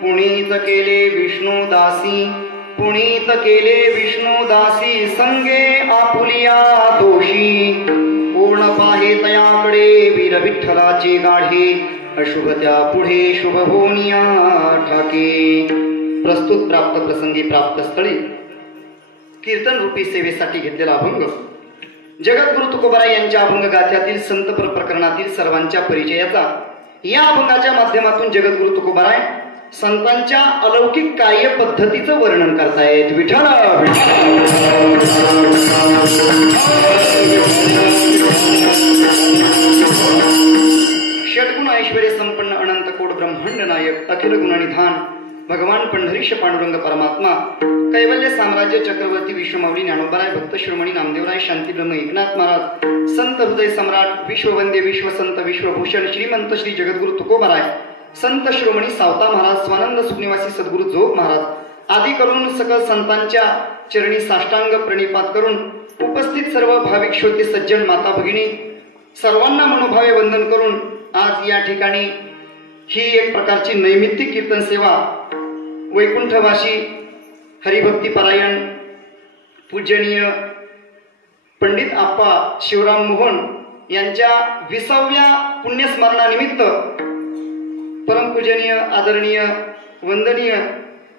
पुनीत केले विष्णू दासी, पुनीत केले विष्णू दासी, संगे आपुलिया दोषी, पूर्ण पाहे तयाकडे वीर विठ्ठलाचे गाढे, अशुभ त्या पुढे शुभ होनिया ठाके. प्रस्तुत प्राप्त प्रसंगी प्राप्त स्थळी कीर्तन रूपी सेवेसाठी घेतलेला अभंग जगद्गुरु तुकोबाराय यांच्या अभंग गाथ्यातील संत प्रकरणातील सर्वांच्या परिचयाचा. या अभंगाच्या माध्यमातून जगद्गुरु तुकोबाराय संतांच्या अलौकिक कार्य पद्धतीचं वर्णन करतायत. विठ्ठल षड्गुण ऐश्वर्य संपन्न अनंत कोट ब्रह्मांड नायक अखिल गुणनिधान भगवान पंढरीश पांडुरंग परमात्मा, कैवल्य साम्राज्य चक्रवर्ती विश्वमाऊली ज्ञानोबाराय भक्त शिरोमणी नामदेवराय शांतीब्रह्म एकनाथ महाराज संत हृदय सम्राट विश्ववंद्य विश्वसंत विश्वभूषण श्रीमंत श्री जगद्गुरु तुकोबाराय संत शिरोमणी सावता महाराज स्वानंद सुखनिवासी सद्गुरु जोग महाराज आदी करून सकल संतांच्या चरणी साष्टांग प्रणिपात करून उपस्थित सर्व भाविक श्रोते सज्जन माता भगिनी सर्वांना मनोभावे वंदन करून आज या ठिकाणी ही एक प्रकारची नैमित्तिक कीर्तन सेवा वैकुंठवासी हरिभक्ती परायण पूजनीय पंडित आप्पा शिवराम मोहन यांच्या 20व्या पुण्यस्मरणानिमित्त परमपूजनीय आदरणीय वंदनीय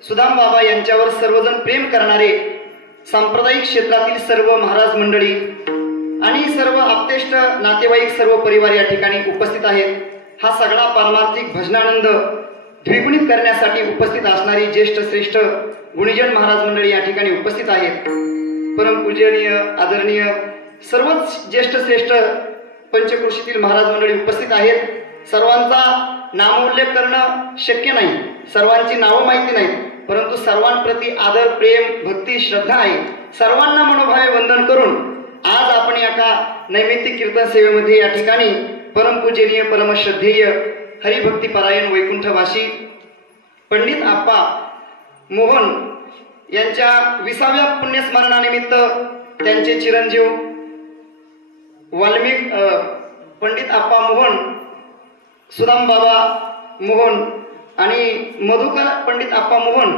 सुदाम बाबा यांच्यावर सर्वजण प्रेम करणारे सांप्रदायिक क्षेत्रातील सर्व महाराज मंडळी आणि सर्व आप्तेष्ट नातेवाईक सर्व परिवार या ठिकाणी उपस्थित आहेत. हा सगळा पारमार्थिक भजनानंद द्विगुणित करण्यासाठी उपस्थित असणारी ज्येष्ठ श्रेष्ठ गुणीजन महाराज मंडळी या ठिकाणी उपस्थित आहेत. परमपूजनीय आदरणीय सर्वच ज्येष्ठ श्रेष्ठ पंचक्रोशीतील महाराज मंडळी उपस्थित आहेत. सर्वांचा नामोल्लेख करणं शक्य नाही, सर्वांची नावं माहिती नाहीत, परंतु सर्वांप्रती आदर प्रेम भक्ती श्रद्धा आहे. सर्वांना मनोभावे वंदन करून आज आपण एका नैमित्तिक कीर्तन सेवेमध्ये या ठिकाणी परमपूजनीय परमश्रद्धेय हरिभक्ती परायण वैकुंठवासी पंडित आप्पा मोहन यांच्या 20व्या पुण्यस्मरणानिमित्त त्यांचे चिरंजीव वाल्मिक पंडित आप्पा मोहन, सुदाम बाबा मोहन आणि मधुकर पंडित आप्पा मोहन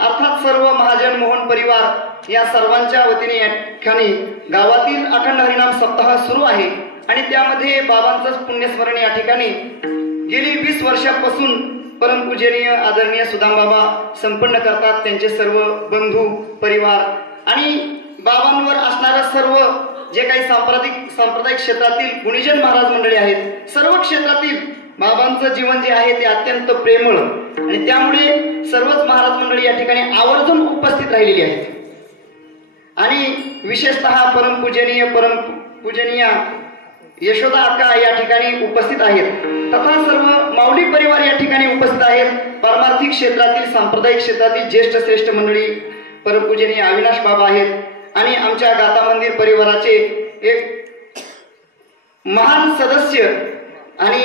अर्थात सर्व महाजन मोहन परिवार या सर्वांच्या वतीने या ठिकाणी गावातील अखंड हरिनाम सप्ताह सुरू आहे आणि त्यामध्ये बाबांचं पुण्यस्मरण या ठिकाणी गेली 20 वर्षापासून परमपूजनीय आदरणीय सुदाम बाबा संपन्न करतात. त्यांचे सर्व बंधू परिवार आणि बाबांवर असणाऱ्या सर्व जे काही सांप्रदायिक क्षेत्रातील गुणीजन महाराज मंडळी आहेत, सर्व क्षेत्रातील बाबांचं जीवन जे आहे ते अत्यंत प्रेमळ आणि त्यामुळे सर्वच महाराज मंडळी या ठिकाणी आवर्जून उपस्थित राहिलेली आहेत. आणि विशेषतः परमपूजनीय यशोदा अक्का या ठिकाणी उपस्थित आहेत तथा सर्व माऊली परिवार या ठिकाणी उपस्थित आहेत. पारमार्थिक क्षेत्रातील सांप्रदायिक क्षेत्रातील ज्येष्ठ श्रेष्ठ मंडळी परमपूजनीय अविनाश बाबा आहेत आणि आमच्या गाता मंदिर परिवाराचे एक महान सदस्य आणि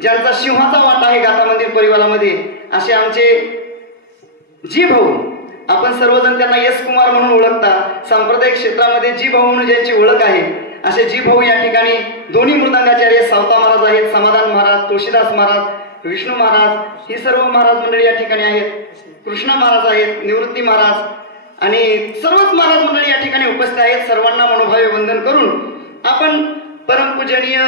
ज्यांचा सिंहाचा वाटा आहे गाता मंदिर परिवारामध्ये असे आमचे जी भाऊ, आपण सर्वजण त्यांना यश कुमार म्हणून ओळखता. सांप्रदायिक क्षेत्रामध्ये जी भाऊ म्हणून ज्यांची ओळख आहे असे जी भाऊ या ठिकाणी दोन्ही मृदंगाचार्य सावता महाराज आहेत, समाधान महाराज, तुळशीदास महाराज, विष्णू महाराज ही सर्व महाराज मंडळी या ठिकाणी आहेत. कृष्ण महाराज आहेत, निवृत्ती महाराज आणि सर्वच महाराज मंडळी या ठिकाणी उपस्थित आहेत. सर्वांना मनोभावे वंदन करून आपण परमपूजनीय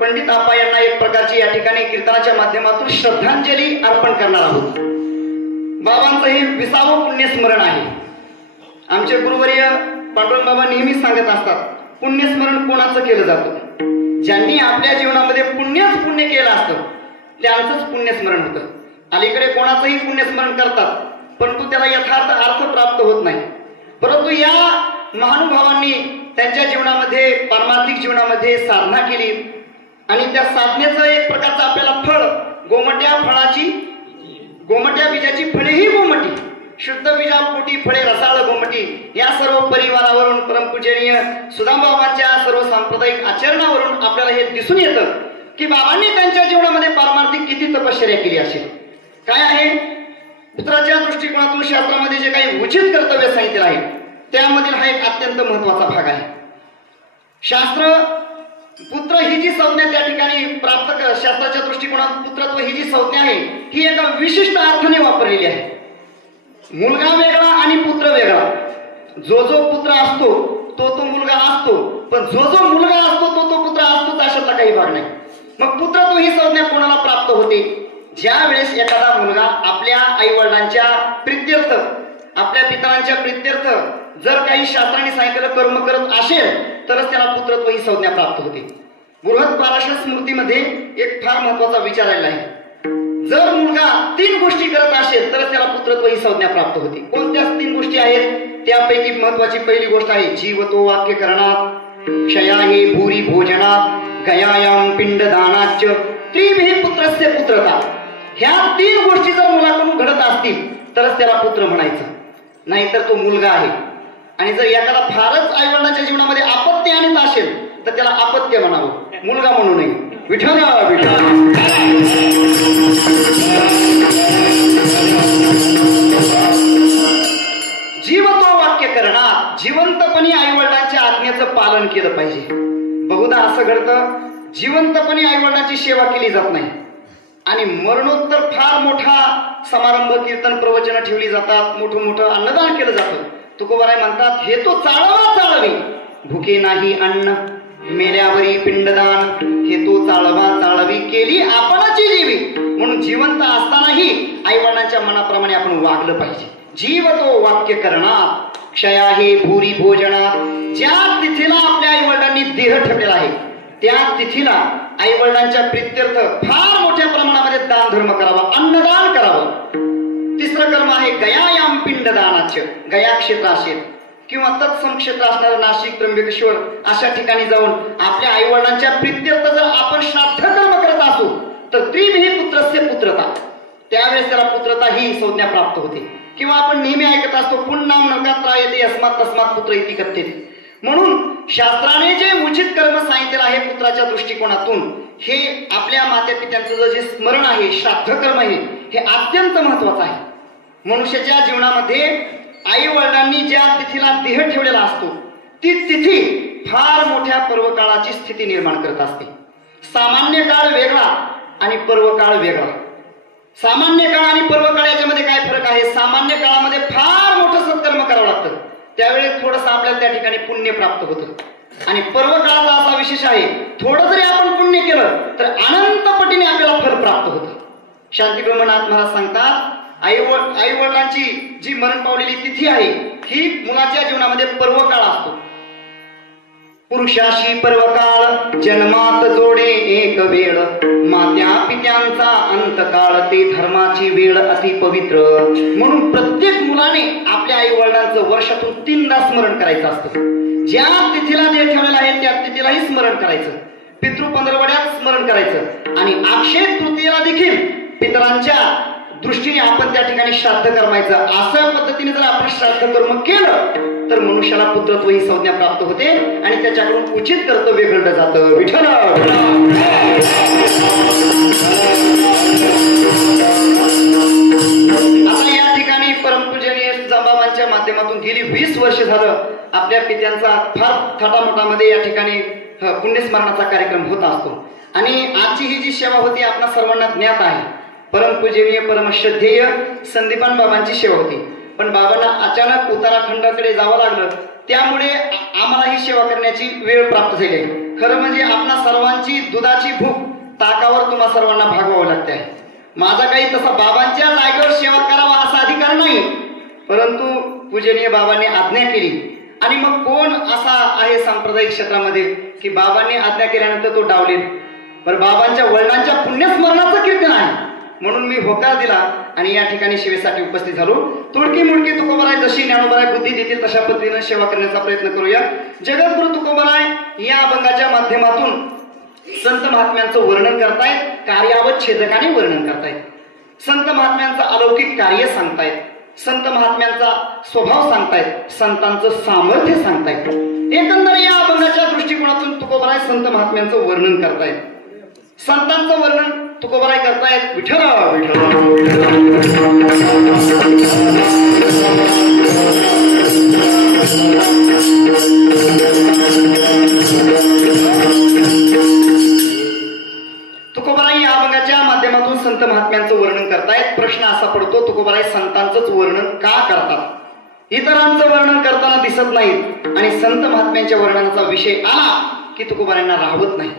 पंडित आप्पा यांना एक प्रकारची या ठिकाणी कीर्तनाच्या माध्यमातून श्रद्धांजली अर्पण करणार आहोत. बाबांचं हे 20वं पुण्यस्मरण आहे. आमचे गुरुवर्य पांडुरंग बाबा नेहमीच सांगत असतात, पुण्यस्मरण कोणाचं केलं जातं? ज्यांनी आपल्या जीवनामध्ये पुण्य केलं असतं त्यांचंच पुण्यस्मरण होतं. अलीकडे कोणाचंही पुण्यस्मरण करतात परंतु त्याला यथार्थ अर्थ प्राप्त होत नाही. परंतु या महानुभावांनी त्यांच्या जीवनामध्ये पारमार्थिक जीवनामध्ये साधना केली आणि त्या साधनेचं एक प्रकारचं आपल्याला फळ गोमट्या बीजाची फळेही गोमटी, शुद्ध बीजापोटी फळे रसाळ गोमटी या सर्व परिवारावरून परमपूजनीय सुदाम बाबांच्या सर्व सांप्रदायिक आचरणावरून आपल्याला हे दिसून येतं की बाबांनी त्यांच्या जीवनामध्ये पारमार्थिक किती तपश्चर्या केली असेल. काय आहे पुत्राच्या दृष्टिकोनातून शास्त्रामध्ये जे काही उचित कर्तव्य सांगितले आहे त्यामधील हा एक अत्यंत महत्वाचा भाग आहे. शास्त्र पुत्र ही जी संज्ञा त्या ठिकाणी प्राप्त शास्त्राच्या दृष्टिकोनातून पुत्रत्व ही जी संज्ञा आहे ही एका विशिष्ट अर्थाने वापरलेली आहे. मुलगा वेगळा आणि पुत्र वेगळा. जो जो पुत्र असतो तो तो मुलगा असतो, पण जो जो मुलगा असतो तो तो पुत्र असतो, अशातला काही भाग नाही. मग पुत्रत्व ही संज्ञा कोणाला प्राप्त होते? ज्या वेळेस एखादा मुलगा आपल्या आई वडिलांच्या प्रित्यर्थ, आपल्या पितरांच्या प्रित्यर्थ जर काही शास्त्राने सांगितलेलं कर्म करत असेल तरच त्याला पुत्रत्व ही संज्ञा प्राप्त होते. बृहत पाराशर स्मृतीमध्ये एक फार महत्वाचा विचार आलेला आहे. जर मुलगा 3 गोष्टी करत असेल तरच त्याला पुत्रत्व ही संज्ञा प्राप्त होते. कोणत्या 3 गोष्टी आहेत? त्यापैकी महत्वाची पहिली गोष्ट आहे जीवतो वाक्य करणात, क्षयाहे भूरी भोजनात, गयायाम पिंडदानाच, त्रिभिः पुत्रस्य पुत्रता. ह्या 3 गोष्टी जर मुलाकडून घडत असतील तरच त्याला पुत्र म्हणायचं, नाहीतर तो मुलगा आहे. आणि जर एखादा फारच आई वडिलांच्या जीवनामध्ये आपत्ती आणत असेल तर त्याला अपत्य म्हणावं, मुलगा म्हणू नये. विठ्ठल विठ्ठल. जीवतो वाक्य करणार, जिवंतपणे आई वडिलांच्या आज्ञेचं पालन केलं पाहिजे. बहुधा असं घडतं जिवंतपणे आई वडिलांची सेवा केली जात नाही आणि मरणोत्तर फार मोठा समारंभ, कीर्तन, प्रवचन ठेवली जातात, मोठं मोठं अन्नदान केलं जातं. तुकोबाराय म्हणतात हे तो चाळवा चाळवी, भुके नाही अन्न मेल्यावरी पिंडदान, हे तो चाळवा चाळवी केली आपणाची जीवी. म्हणून जिवंत असतानाही आई वडिलांच्या मनाप्रमाणे आपण वागलं पाहिजे. जीव तो वाक्य करणार, क्षया हे भूरी भोजनात. ज्या तिथीला आपल्या आई वडिलांनी देह ठेवलेला आहे त्या तिथीला आई वडिलांच्या प्रित्यर्थ फार मोठ्या प्रमाणामध्ये दान धर्म करावा, अन्नदान करावं. तिसरं कर्म आहे गयायाम पिंडदानाचे. गया क्षेत्र असेल किंवा तत्सम क्षेत्र असणारं नाशिक, त्र्यंबकेश्वर अशा ठिकाणी जाऊन आपल्या आई वडिलांच्या प्रित्यर्थ जर आपण श्राद्ध कर्म करत असू तर त्रिभिः पुत्रस्य पुत्रता, त्यावेळेस त्याला पुत्रता ही संज्ञा प्राप्त होते. किंवा आपण नेहमी ऐकत असतो पुण्णाम नकात्रा येते अस्मात् तस्मात् पुत्र इति कथ्यते. म्हणून शास्त्राने जे उचित कर्म सांगितलेलं आहे पुत्राच्या दृष्टिकोनातून, हे आपल्या माते पित्यांचं जे स्मरण आहे, श्राद्ध कर्म आहे, हे अत्यंत महत्वाचं आहे. मनुष्याच्या जीवनामध्ये आई वडिलांनी ज्या तिथीला देह ठेवलेला असतो ती तिथी फार मोठ्या पर्वकाळाची स्थिती निर्माण करत असते. सामान्य काळ वेगळा आणि पर्वकाळ वेगळा. सामान्य काळ आणि पर्वकाळ याच्यामध्ये काय फरक आहे? सामान्य काळामध्ये फार मोठं सत्कर्म करावं लागतं, त्यावेळेस थोडंसं आपल्याला त्या ठिकाणी पुण्य प्राप्त होतं. आणि पर्वकाळाचा असा विशेष आहे, थोडं जरी आपण पुण्य केलं तर अनंत पटीने आपल्याला फल प्राप्त होतं. शांती ब्रह्मनाथ महाराज सांगतात आई वडिलांची जी मरण पावलेली तिथी आहे ही मुलाच्या जीवनामध्ये पर्वकाळ असतो. पुरुषाशी पर्वकाळ जन्मात जोडे एक वेळ, मात्या पित्यांचा अंतकाळ ते धर्माची वेळ अति पवित्र. म्हणून प्रत्येक मुलाने आपल्या आई वडिलांचं वर्षातून 3दा स्मरण करायचं असतं. ज्या तिथीला जे ठेवलेलं आहे त्या तिथीलाही स्मरण करायचं, पितृ पंधरवड्यात स्मरण करायचं आणि अक्षय तृतीयेला देखील पितरांच्या दृष्टीने आपण त्या ठिकाणी श्राद्ध कर्मायचं. अशा पद्धतीने जर आपण श्राद्ध कर्म केलं तर मनुष्याला पुत्रत्व ही संज्ञा प्राप्त होते आणि त्याच्याकडून उचित कर्तव्य घडलं जातं. विठ्ठल. आता या ठिकाणी परमपूजनीय तुळजाबाबांच्या माध्यमातून गेली 20 वर्ष झालं आपल्या पित्यांचा फार थाटामाटामध्ये या ठिकाणी पुण्यस्मरणाचा कार्यक्रम होत असतो. आणि आजची ही जी सेवा होती आपणा सर्वांना ज्ञात आहे. परमपूजनीय परमश्रद्धेय संदीपान बाबांची सेवा होती, पण बाबांना अचानक उत्तराखंडाकडे जावं लागलं, त्यामुळे आम्हाला ही सेवा करण्याची वेळ प्राप्त झाली. खरं म्हणजे आपणा सर्वांची दुधाची भूक ताकावर तुम्हा सर्वांना भागवावं लागते आहे. माझा काही तसा बाबांच्या जागेवर सेवा करावा असा अधिकार नाही, परंतु पूजनीय बाबांनी आज्ञा केली. आणि मग कोण असा आहे सांप्रदायिक क्षेत्रामध्ये की बाबांनी आज्ञा केल्यानंतर तो डावलेल? पण बाबांच्या वडिलांच्या पुण्यस्मरणाचं कीर्तन आहे म्हणून मी होकार दिला आणि या ठिकाणी सेवेसाठी उपस्थित झालो. तुडकी मुडकी तुकोबाराय जशी ज्ञानोबाराय बुद्धी देतील तशा पद्धतीने सेवा करण्याचा प्रयत्न करूया. जगद्गुरु तुकोबाराय या अभंगाच्या माध्यमातून संत महात्म्यांचं वर्णन करतायत, कार्यावच्छेदकाने वर्णन करतायत. संत महात्म्यांचं अलौकिक कार्य सांगतायत, संत महात्म्यांचा स्वभाव सांगतायत, संतांचं सामर्थ्य सांगतायत. एकंदर या अभंगाच्या दृष्टिकोनातून तुकोबाराय संत महात्म्यांचं वर्णन करतायत. संतांचं वर्णन तुकोबाराय करतायत. विठ्ठल विठ्ठल. एक प्रश्न असा पडतो, तुकोबाराय संतांचंच वर्णन का करतात? इतरांचं वर्णन करताना दिसत नाहीत आणि संत महात्म्यांच्या वर्णनाचा विषय आला की तुकोबारायांना राहवत नाही.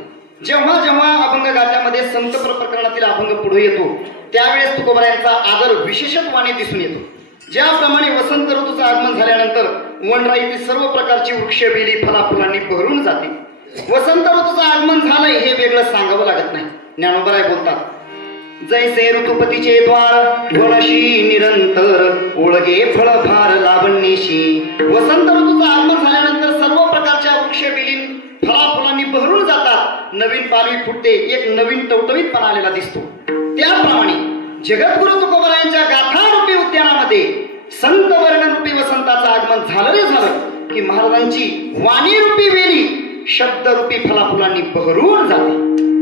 जेव्हा जेव्हा अभंग गात्यामध्ये संत प्रकरणातील अभंग पुढे येतो त्यावेळेस तुकोबारायांचा आदर विशेषत्वाने दिसून येतो. ज्याप्रमाणे वसंत ऋतूचं आगमन झाल्यानंतर वनराईतील सर्व प्रकारची वृक्ष वेली फुलांनी बहरून जाते. वसंत ऋतूचं आगमन झालंय हे वेगळं सांगावं लागत नाही. ज्ञानोबराय बोलतात, जैसे ऋतुपतीचे द्वार वनशी निरंतर ओळगे फळ फार लावणीशी. वसंत ऋतूचं आगमन झाल्यानंतर सर्व प्रकारच्या वृक्ष वेली फुलांनी बहरून जातात, नवीन पालवी फुटते, एक नवीन टवटवीतपणा आलेला दिसतो. त्याप्रमाणे जगद्गुरु तुकोबारायांच्या गाथारूपी उद्यानामध्ये संत वर्णनरूपी वसंताचं आगमन झालं रे झालं की महाराजांची वाणीरूपी वेली शब्दरूपी फुलांनी बहरून जाते.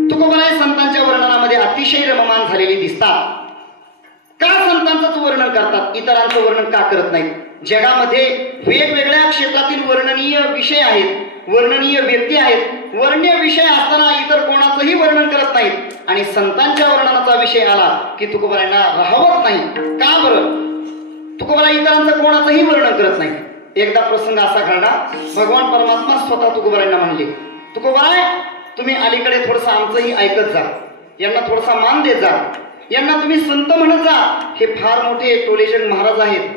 तुकोबाराय संतांच्या वर्णनामध्ये अतिशय रममान झालेली दिसतात. का संतांचं वर्णन करतात, इतरांचं वर्णन का करत नाहीत? जगामध्ये वेगवेगळ्या क्षेत्रातील वर्णनीय विषय आहेत, वर्णनीय व्यक्ती आहेत. वर्णनीय विषय असताना इतर कोणाचंही वर्णन करत नाहीत आणि संतांच्या वर्णनाचा विषय आला की तुकोबारायांना राहवत नाही. का बरं? तुकोबाराय इतरांचं कोणाचंही वर्णन करत नाही. एकदा प्रसंग असा घडला, भगवान परमात्मा स्वतः तुकोबारायांना म्हणले, तुकोबाराय तुम्ही अलीकडे थोडंसं आमचंही ऐकत जा, यांना थोडासा मान देत जा, यांना तुम्ही संत म्हणत जा. हे फार मोठे टोलेजन महाराज आहेत,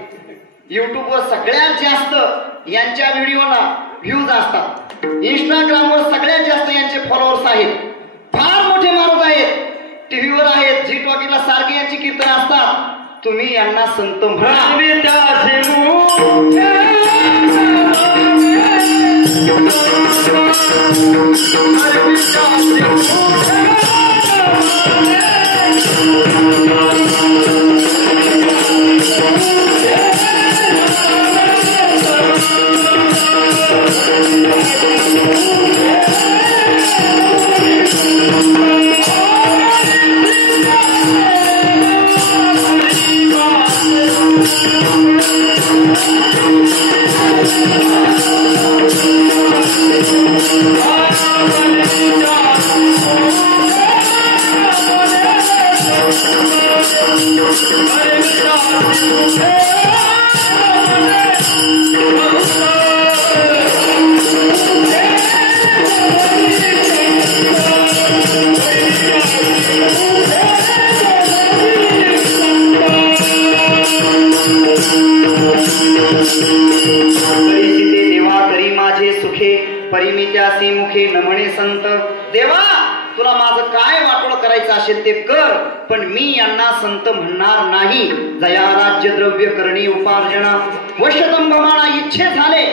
युट्यूबवर सगळ्यात जास्त यांच्या व्हिडिओला व्ह्यूज असतात, इंस्टाग्रामवर सगळ्यात जास्त यांचे फॉलोअर्स आहेत, फार मोठे महाराज आहेत, टीव्हीवर आहेत, झी टॉकीला सारखे यांची कीर्तन असतात. तुम्ही यांना संत म्हणा. परिमित्यासी मुखे नमणे संत. देवा तुला माझं काय वाटोळ करायचं असेल ते कर, पण मी यांना संत म्हणणार नाही. जया राज्य द्रव्य करणे उपार्जना वशतंभमाना इच्छे झाले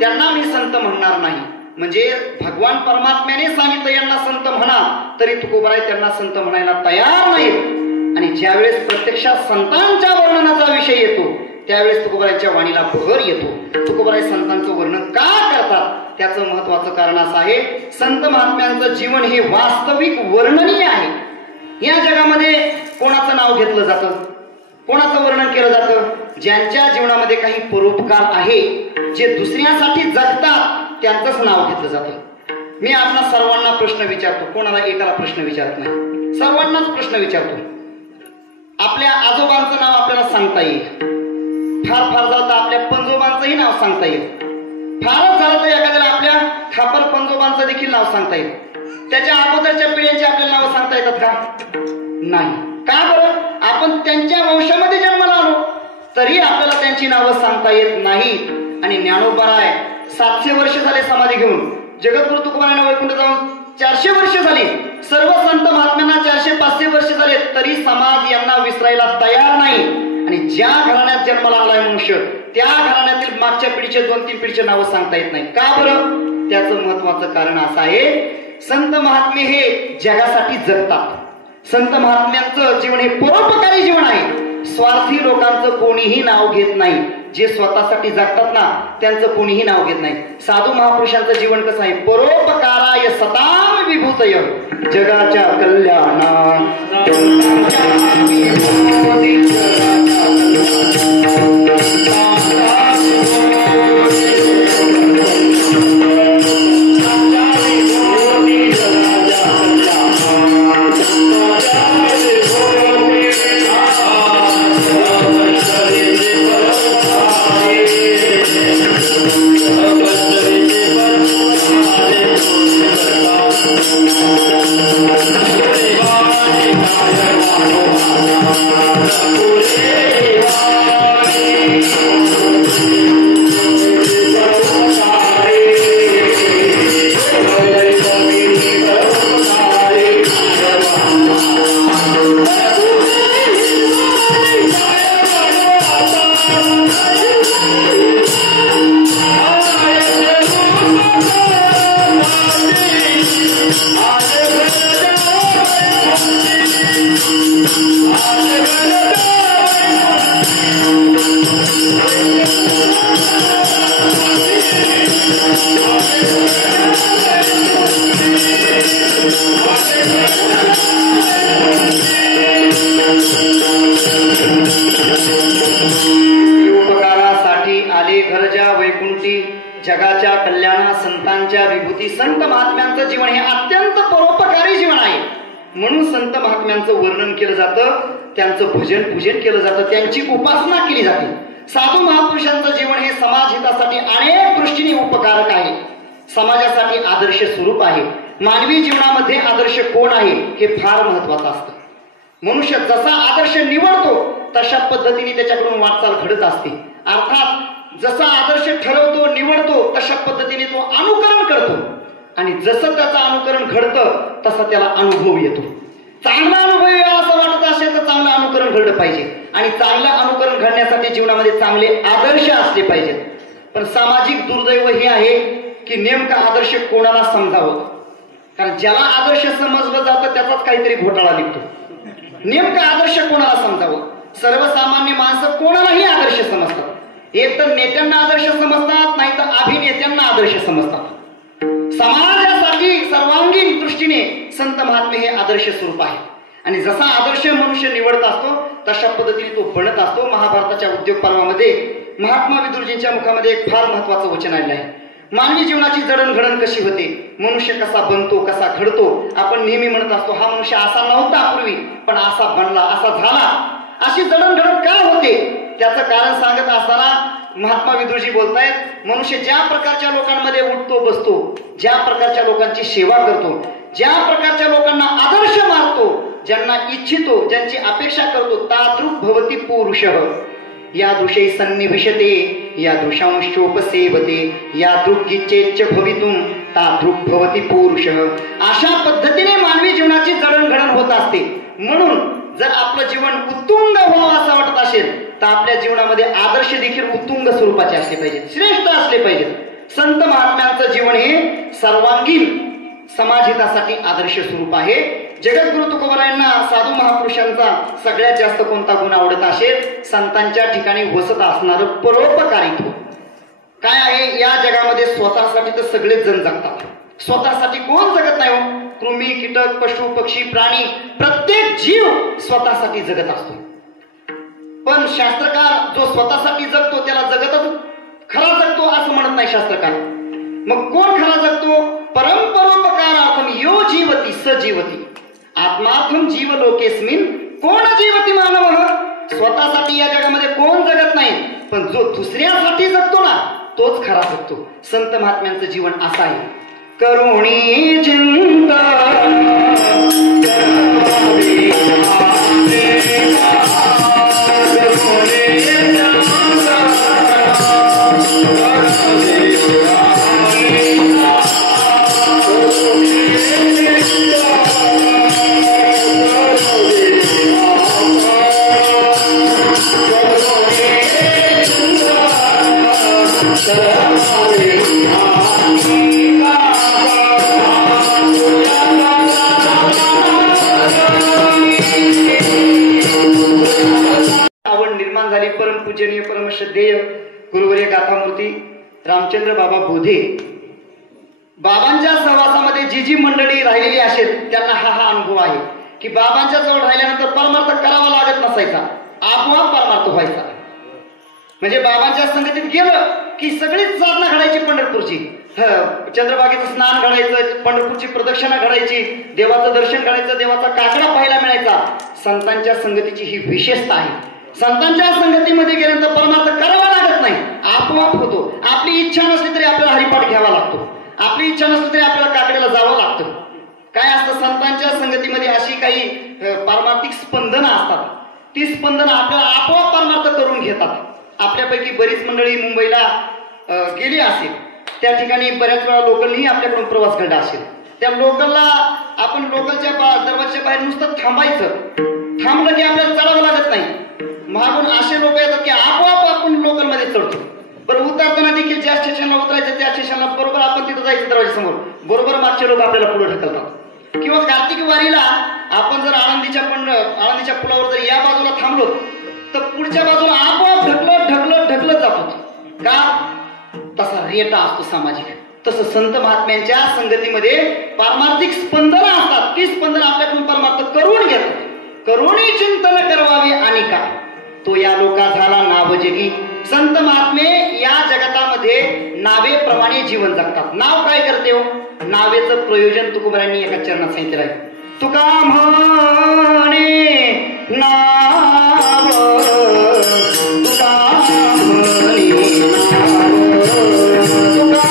त्यांना मी संत म्हणणार नाही. म्हणजे भगवान परमात्म्याने सांगितलं यांना संत म्हणा, तरी तुकोबाराय त्यांना संत म्हणायला तयार नाहीत. आणि ज्यावेळेस प्रत्यक्षात संतांच्या वर्णनाचा विषय येतो त्यावेळेस तुकोबारायांच्या वाणीला बहर येतो. तुकोबाराय संतांचं वर्णन का करतात त्याचं महत्वाचं कारण असं आहे, संत महात्म्यांचं जीवन हे वास्तविक वर्णनीय आहे. या जगामध्ये कोणाचं नाव घेतलं जातं, कोणाचं वर्णन केलं जातं? ज्यांच्या जीवनामध्ये काही परोपकार आहे, जे दुसऱ्यासाठी जगतात त्यांचंच नाव घेतलं जातं. मी आपल्या सर्वांना प्रश्न विचारतो, कोणाला एकाला प्रश्न विचारत नाही, सर्वांनाच प्रश्न विचारतो. आपल्या आजोबांचं नाव आपल्याला सांगता येईल, फार फार झालं तर आपल्या पंजोबांचंही नाव सांगता येईल, फारच झालं तर एखाद्याला आपल्या खापर पंजोबांचं देखील नाव सांगता येईल. त्याच्या अगोदरच्या पिढ्यांची आपल्याला नावं सांगता येतात का? नाही. का बरं? आपण त्यांच्या वंशामध्ये जन्माला आलो तरी आपल्याला त्यांची नावं सांगता येत नाही. आणि ज्ञानोबराय 700 वर्ष झाले समाधी घेऊन, जगद्गुरु तुकोबारायांना वैकुंठ जाऊन 400 वर्ष झाली, सर्व संत महात्म्यांना 400-500 वर्ष झाले, तरी समाज यांना विसरायला तयार नाही. आणि ज्या घराण्यात जन्माला आलाय मनुष्य त्या घराण्यातील मागच्या पिढीचे 2-3 पिढीचे नावं सांगता येत नाही. का बरं? त्याचं महत्वाचं कारण असं आहे, संत महात्मे हे जगासाठी जगतात. संत महात्म्यांचं जीवन हे परोपकारी जीवन आहे. स्वार्थी लोकांचं कोणीही नाव घेत नाही. जे स्वतःसाठी जगतात ना त्यांचं कोणीही नाव घेत नाही. साधू महापुरुषांचं जीवन कसं आहे? परोपकाराय सताम विभूतय, जगाच्या कल्याणा संत महात्म्यांचं जीवन हे अत्यंत परोपकारी जीवन आहे, म्हणून संत महात्म्यांचं वर्णन केलं जातं, त्यांचं भजन पूजन केलं जातं, त्यांची उपासना केली जाते. साधू महापुरुषांचं जीवन हे समाज हितासाठी अनेक दृष्टीने उपकारक आहे, समाजासाठी आदर्श स्वरूप आहे. मानवी जीवनामध्ये आदर्श कोण आहे हे फार महत्वाचं असतं. मनुष्य जसा आदर्श निवडतो तशा पद्धतीने त्याच्याकडून वाटचाल घडत असते. अर्थात जसा आदर्श ठरवतो निवडतो तशा पद्धतीने तो अनुकरण करतो, आणि जसं त्याचं अनुकरण घडतं तसा त्याला अनुभव येतो. चांगला अनुभव यावा असं वाटत असेल तर चांगलं अनुकरण घडलं पाहिजे, आणि चांगलं अनुकरण घडण्यासाठी जीवनामध्ये चांगले आदर्श असले पाहिजेत. पण सामाजिक दुर्दैव हे आहे की नेमका आदर्श कोणाला समजावं, कारण ज्याला आदर्श समजलं जातं त्याचाच काहीतरी घोटाळा निघतो. नेमका आदर्श कोणाला समजावं? सर्वसामान्य माणसं कोणालाही आदर्श समजतात. एक तर नेत्यांना आदर्श समजतात, नाही तर अभिनेत्यांना आदर्श समजतात. समाजासाठी सर्वांगीण दृष्टीने संत महात्मे हे आदर्श स्वरूप आहे, आणि जसा आदर्श मनुष्य निवडत असतो तशा पद्धतीने तो बनत असतो. महाभारताच्या उद्योग पर्वामध्ये महात्मा विदुरजींच्या मुखामध्ये एक फार महत्वाचं वचन आलेलं आहे. मानवी जीवनाची जडणघडण कशी होते, मनुष्य कसा बनतो, कसा घडतो. आपण नेहमी म्हणत असतो हा मनुष्य असा नव्हता पूर्वी, पण असा बनला, असा झाला. अशी जडणघडण का होते त्याचं कारण सांगत असताना महात्मा विदुरजी बोलतायत, मनुष्य ज्या प्रकारच्या लोकांमध्ये उठतो बसतो, ज्या प्रकारच्या लोकांची सेवा करतो, ज्या प्रकारच्या लोकांना आदर्श मानतो, ज्यांना इच्छितो, ज्यांची अपेक्षा करतो, तादृक् भवति पुरुषः यादृशै सन्निविशते यादृशांश्चोपसेवते यादृक् भवितुं तादृक् भवति पुरुषः. अशा पद्धतीने मानवी जीवनाची जडणघडण होत असते. म्हणून जर आपलं जीवन उत्तुंग व्हावं असं वाटत असेल तर आपल्या जीवनामध्ये आदर्श देखील उत्तुंग स्वरूपाचे असले पाहिजेत, श्रेष्ठ असले पाहिजेत. संत महात्म्यांचं जीवन हे सर्वांगीण समाजहितासाठी आदर्श स्वरूप आहे. जगद्गुरु तुकोबारायांना साधू महापुरुषांचा सगळ्यात जास्त कोणता गुण आवडत असेल? संतांच्या ठिकाणी वसत असणारं परोपकारित्व. काय आहे या जगामध्ये स्वतःसाठी तर सगळेच जण जगतात, स्वतःसाठी कोण जगत नाही हो. कृमी, कीटक, पशु, पक्षी, प्राणी, प्रत्येक जीव स्वतःसाठी जगत असतो. पण शास्त्रकार जो स्वतःसाठी जगतो त्याला जगतच खरा जगतो असं म्हणत नाही शास्त्रकार. मग कोण खरा जगतो? परंपरोपकारार्थम यो जीवती स जीवती आत्मार्थम जीव लोकेस्मिन कोण जीवती मानव. स्वतःसाठी या जगामध्ये कोण जगत नाही, पण जो दुसऱ्यासाठी जगतो ना तोच खरा जगतो. संत महात्म्यांचं जीवन असं आहे. करुणी चिंता परमपूजनीय परमश्रद्धेय गुरुवर्य गाथामूर्ती रामचंद्र बाबा बोधे बाबांच्या सहवासामध्ये जी जी मंडळी राहिलेली असेल त्यांना हा अनुभव आहे की बाबांच्या जवळ राहिल्यानंतर परमार्थ करावा लागत नसायचा, आपोआप परमार्थ व्हायचा. म्हणजे बाबांच्या संगतीत गेलं की सगळीच साधना घडायची पंढरपूरची. चंद्रभागेचं स्नान घडायचं, पंढरपूरची प्रदक्षिणा घडायची, देवाचं दर्शन घडायचं, देवाचा काकडा पाहायला मिळायचा. संतांच्या संगतीची ही विशेषता आहे. संतांच्या संगतीमध्ये गेल्यानंतर परमार्थ करावा लागत नाही, आपोआप होतो. आपली इच्छा नसली तरी आपल्याला हरिपाठ घ्यावा लागतो, आपली इच्छा नसली तरी आपल्याला काकडेला जावं लागतं. काय असतं संतांच्या संगतीमध्ये अशी काही पारमार्थिक स्पंदनं असतात. ती स्पंदनं आपल्याला आपोआप परमार्थ करून घेतात. आपल्यापैकी बरीच मंडळी मुंबईला गेली असेल, त्या ठिकाणी बऱ्याच वेळा लोकलनीही आपल्याकडून प्रवास घडला असेल. त्या लोकलला आपण लोकलच्या दरवाजाच्या बाहेर नुसतं थांबायचं, थांबलं की आपल्याला चढावं लागत नाही. मागून असे लोक येतात की आपोआप आपण लोकलमध्ये चढतो. बरं उतरताना देखील ज्या स्टेशनला उतरायचं त्या स्टेशनला बरोबर आपण तिथं जायचं दरवाजासमोर, बरोबर मागचे लोक आपल्याला पुढे ढकलतात. किंवा कार्तिक वारीला आपण जर आळंदीच्या पुलावर जर या बाजूला थांबलो तर पुढच्या बाजूला आपोआप ढकलत जातो. का? तसा रेटा असतो सामाजिक. तसं संत महात्म्यांच्या संगतीमध्ये पारमार्थिक स्पंदनं असतात. ती स्पंदनं आपल्याकडून परमार्थ करून घेतात. करुणी चिंतन करवावे आणि का तो या लोका झाला नाव जगी. संत महात्मे या जगतामध्ये नावेप्रमाणे जीवन जगतात. नाव काय करते हो? नावेचं प्रयोजन तुकोबारांनी एका चरणात सांगितलं आहे. तुका म्हणे नाव, तुका म्हणे नाव, तुका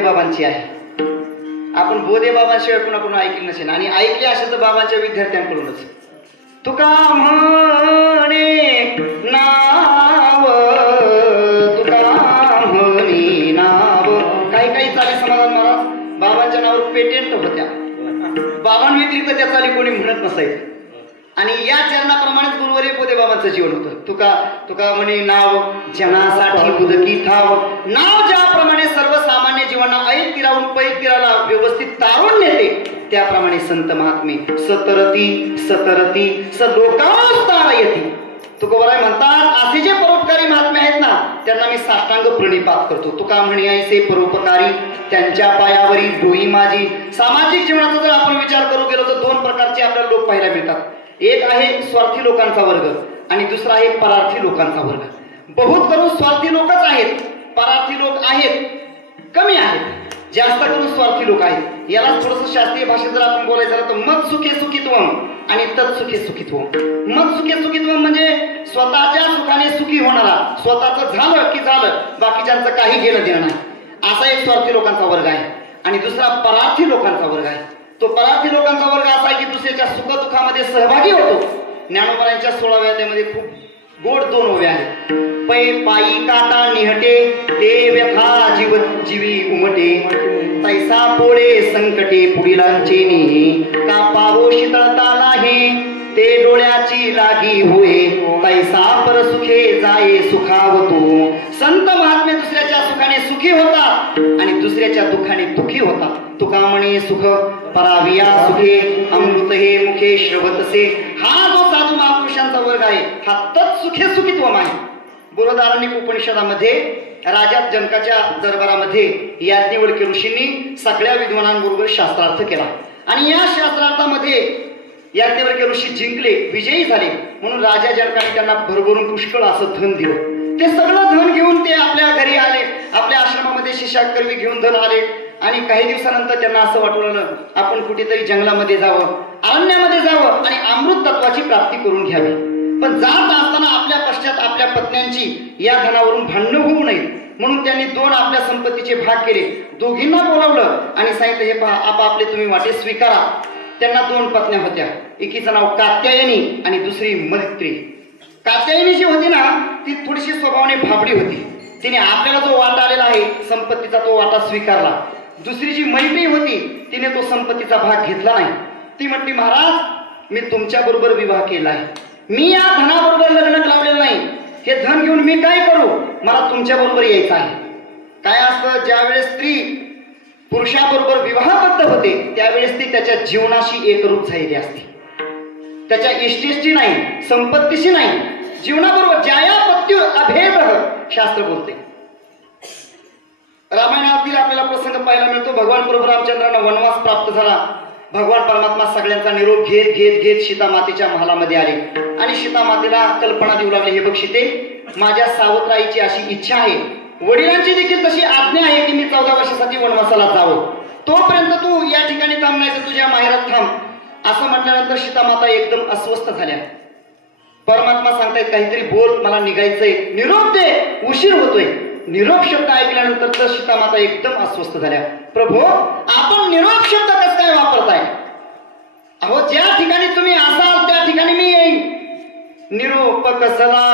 बाबांची आहे. आपण बोधे बाबांशिवाय कुणाकडून ऐकली नसेल आणि ऐकले असेल तर बाबांच्या विद्यार्थ्यांकडूनच. तुका म्हणे नाव, तुका म्हणे नाव. काही काही चाली समाधान महाराज बाबांच्या नावावर पेटेंट होत्या. बाबांव्यतिरिक्त त्या चाली कोणी म्हणत नसायचं. आणि या चरणाप्रमाणेच गुरुवर्य बोधे बाबांचं जीवन होतं. तुका तुका म्हणे नाव, जनासाठी बुदकी ठाव. नाव ज्याप्रमाणे सर्वसामान्य जीवना ऐक तीरावून पैक तीराला व्यवस्थित तारून नेते, त्याप्रमाणे संत महात्मे सतरती सतरती स लोकांस्तार येते. तुकोबाराय म्हणतात, असे जे परोपकारी महात्मे आहेत ना, त्यांना मी साष्टांग प्रणिपात करतो. तुका म्हणे ऐसे परोपकारी, त्यांच्या पायावरी डोई माझी. सामाजिक जीवनाचा जर आपण विचार करू गेलो तर दोन प्रकारचे आपल्याला लोक पाहायला मिळतात. एक आहे स्वार्थी लोकांचा वर्ग आणि दुसरा आहे परार्थी लोकांचा वर्ग. बहुत करून स्वार्थी लोकच आहेत, परार्थी लोक आहेत कमी आहेत, जास्त करून स्वार्थी लोक आहेत. याला थोडस शास्त्रीय भाषेत जर आपण बोलायचं झालं तर मत सुखे सुखित्वम आणि तत् सुखे सुखित्वम. मत सुखे सुखित्वम म्हणजे स्वतःच्या सुखाने सुखी होणारा, स्वतःचं झालं की झालं, बाकीच्यांचं काही घेणं देणं नाही, असा एक स्वार्थी लोकांचा वर्ग आहे. आणि दुसरा परार्थी लोकांचा वर्ग आहे. तो परार्थी लोकांचा वर्ग असा आहे की दुसऱ्याच्या सुखदुःखामध्ये सहभागी होतो. ज्ञानोबांच्या 16व्या अध्यायामध्ये खूप गोड दोन ओव्या आहेत. पै पायी काटा निहटे, ते व्यथा जीव जीवी उमटे. तैसा पोळे संकटे पुढीलांचेनी, का पावो शीतळता नाही, ते डोळ्याची लागी होय. तैसा पर सुखे जाये सुखावतो. संत महात्मे दुसऱ्याच्या सुखाने सुखी होतात आणि दुसऱ्याच्या दुःखाने दुःखी होतात. तुका म्हणे सुख पराविया सुखे, अमृत हे मुखे श्रवतसे. हा जो साधू महापुरुषांचा वर्ग आहे हा तत् सुखे सुखित्वम आहे. बृहदारण्यक उपनिषदामध्ये राजा जनकाच्या दरबारामध्ये याज्ञवल्क्य ऋषींनी सगळ्या विद्वानांबरोबर शास्त्रार्थ केला आणि या शास्त्रार्थामध्ये याज्ञवल्क्य ऋषी जिंकले, विजयी झाले. म्हणून राजा जनकाने त्यांना भरभरून पुष्कळ असं धन दिलं. ते सगळं धन घेऊन ते आपल्या घरी आले, आपल्या आश्रमामध्ये शिष्याकर्वी घेऊन धन आले. आणि काही दिवसानंतर त्यांना असं वाटू लागलं आपण कुठेतरी जंगलामध्ये जावं, अरण्यामध्ये जावं आणि अमृत तत्वाची प्राप्ती करून घ्यावी. पण जात असताना आपल्या पश्चात आपल्या पत्न्यांची या धनावरून भांडणं होऊ नये म्हणून त्यांनी दोन आपल्या संपत्तीचे भाग केले. दोघींना बोलावलं आणि सांगितलं हे पहा आपापले तुम्ही वाटे स्वीकारा. त्यांना दोन पत्न्या होत्या, एकीचं नाव कात्यायनी आणि दुसरी मैत्री. कात्यायनी जी होती ना ती थोडीशी स्वभावाने भाबडी होती. तिने आपल्याला जो वाटा आलेला आहे संपत्तीचा तो वाटा स्वीकारला. दुसरी जी मैत्री होती तिने तो संपत्तीचा भाग घेतला नाही. ती म्हटली महाराज मी तुमच्या बरोबर विवाह केला आहे, मी या धनाबरोबर लग्न लावलेलं नाही, हे धन घेऊन मी काय करू, मला तुमच्या बरोबर यायचं आहे. काय असतं ज्यावेळेस स्त्री पुरुषाबरोबर विवाहबद्ध होते त्यावेळेस ती त्याच्या जीवनाशी एकरूप झालेली असते, त्याच्या इष्टेशी नाही, संपत्तीशी नाही, जीवनाबरोबर ज्याया पत्यू अभेद शास्त्र बोलते. रामायणातील आपल्याला प्रसंग पाहायला मिळतो. भगवान प्रभू रामचंद्रांना वनवास प्राप्त झाला. भगवान परमात्मा सगळ्यांचा निरोप घेत घेत घेत सीता मातेच्या महालामध्ये आले. आणि सीता मातेला कल्पना देऊ लागले, हे बघ सीते, माझ्या सावत्राईची अशी इच्छा आहे, वडिलांची देखील तशी आज्ञा आहे की मी 14 वर्षासाठी वनवासाला जावं, तोपर्यंत तू या ठिकाणी थांब, नाही तर तुझ्या माहेरात थांब. असं म्हटल्यानंतर सीता माता एकदम अस्वस्थ झाल्या. परमात्मा सांगतायत काहीतरी बोल, मला निघायचंय, निरोप दे, उशीर होतोय. निरोप शब्द ऐकल्यानंतर तर सीता माता एकदम अस्वस्थ झाल्या. प्रभू, आपण निरोप शब्द कसं काय वापरताय? अहो, ज्या ठिकाणी तुम्ही असाल त्या ठिकाणी मी येईन. निरोप कसला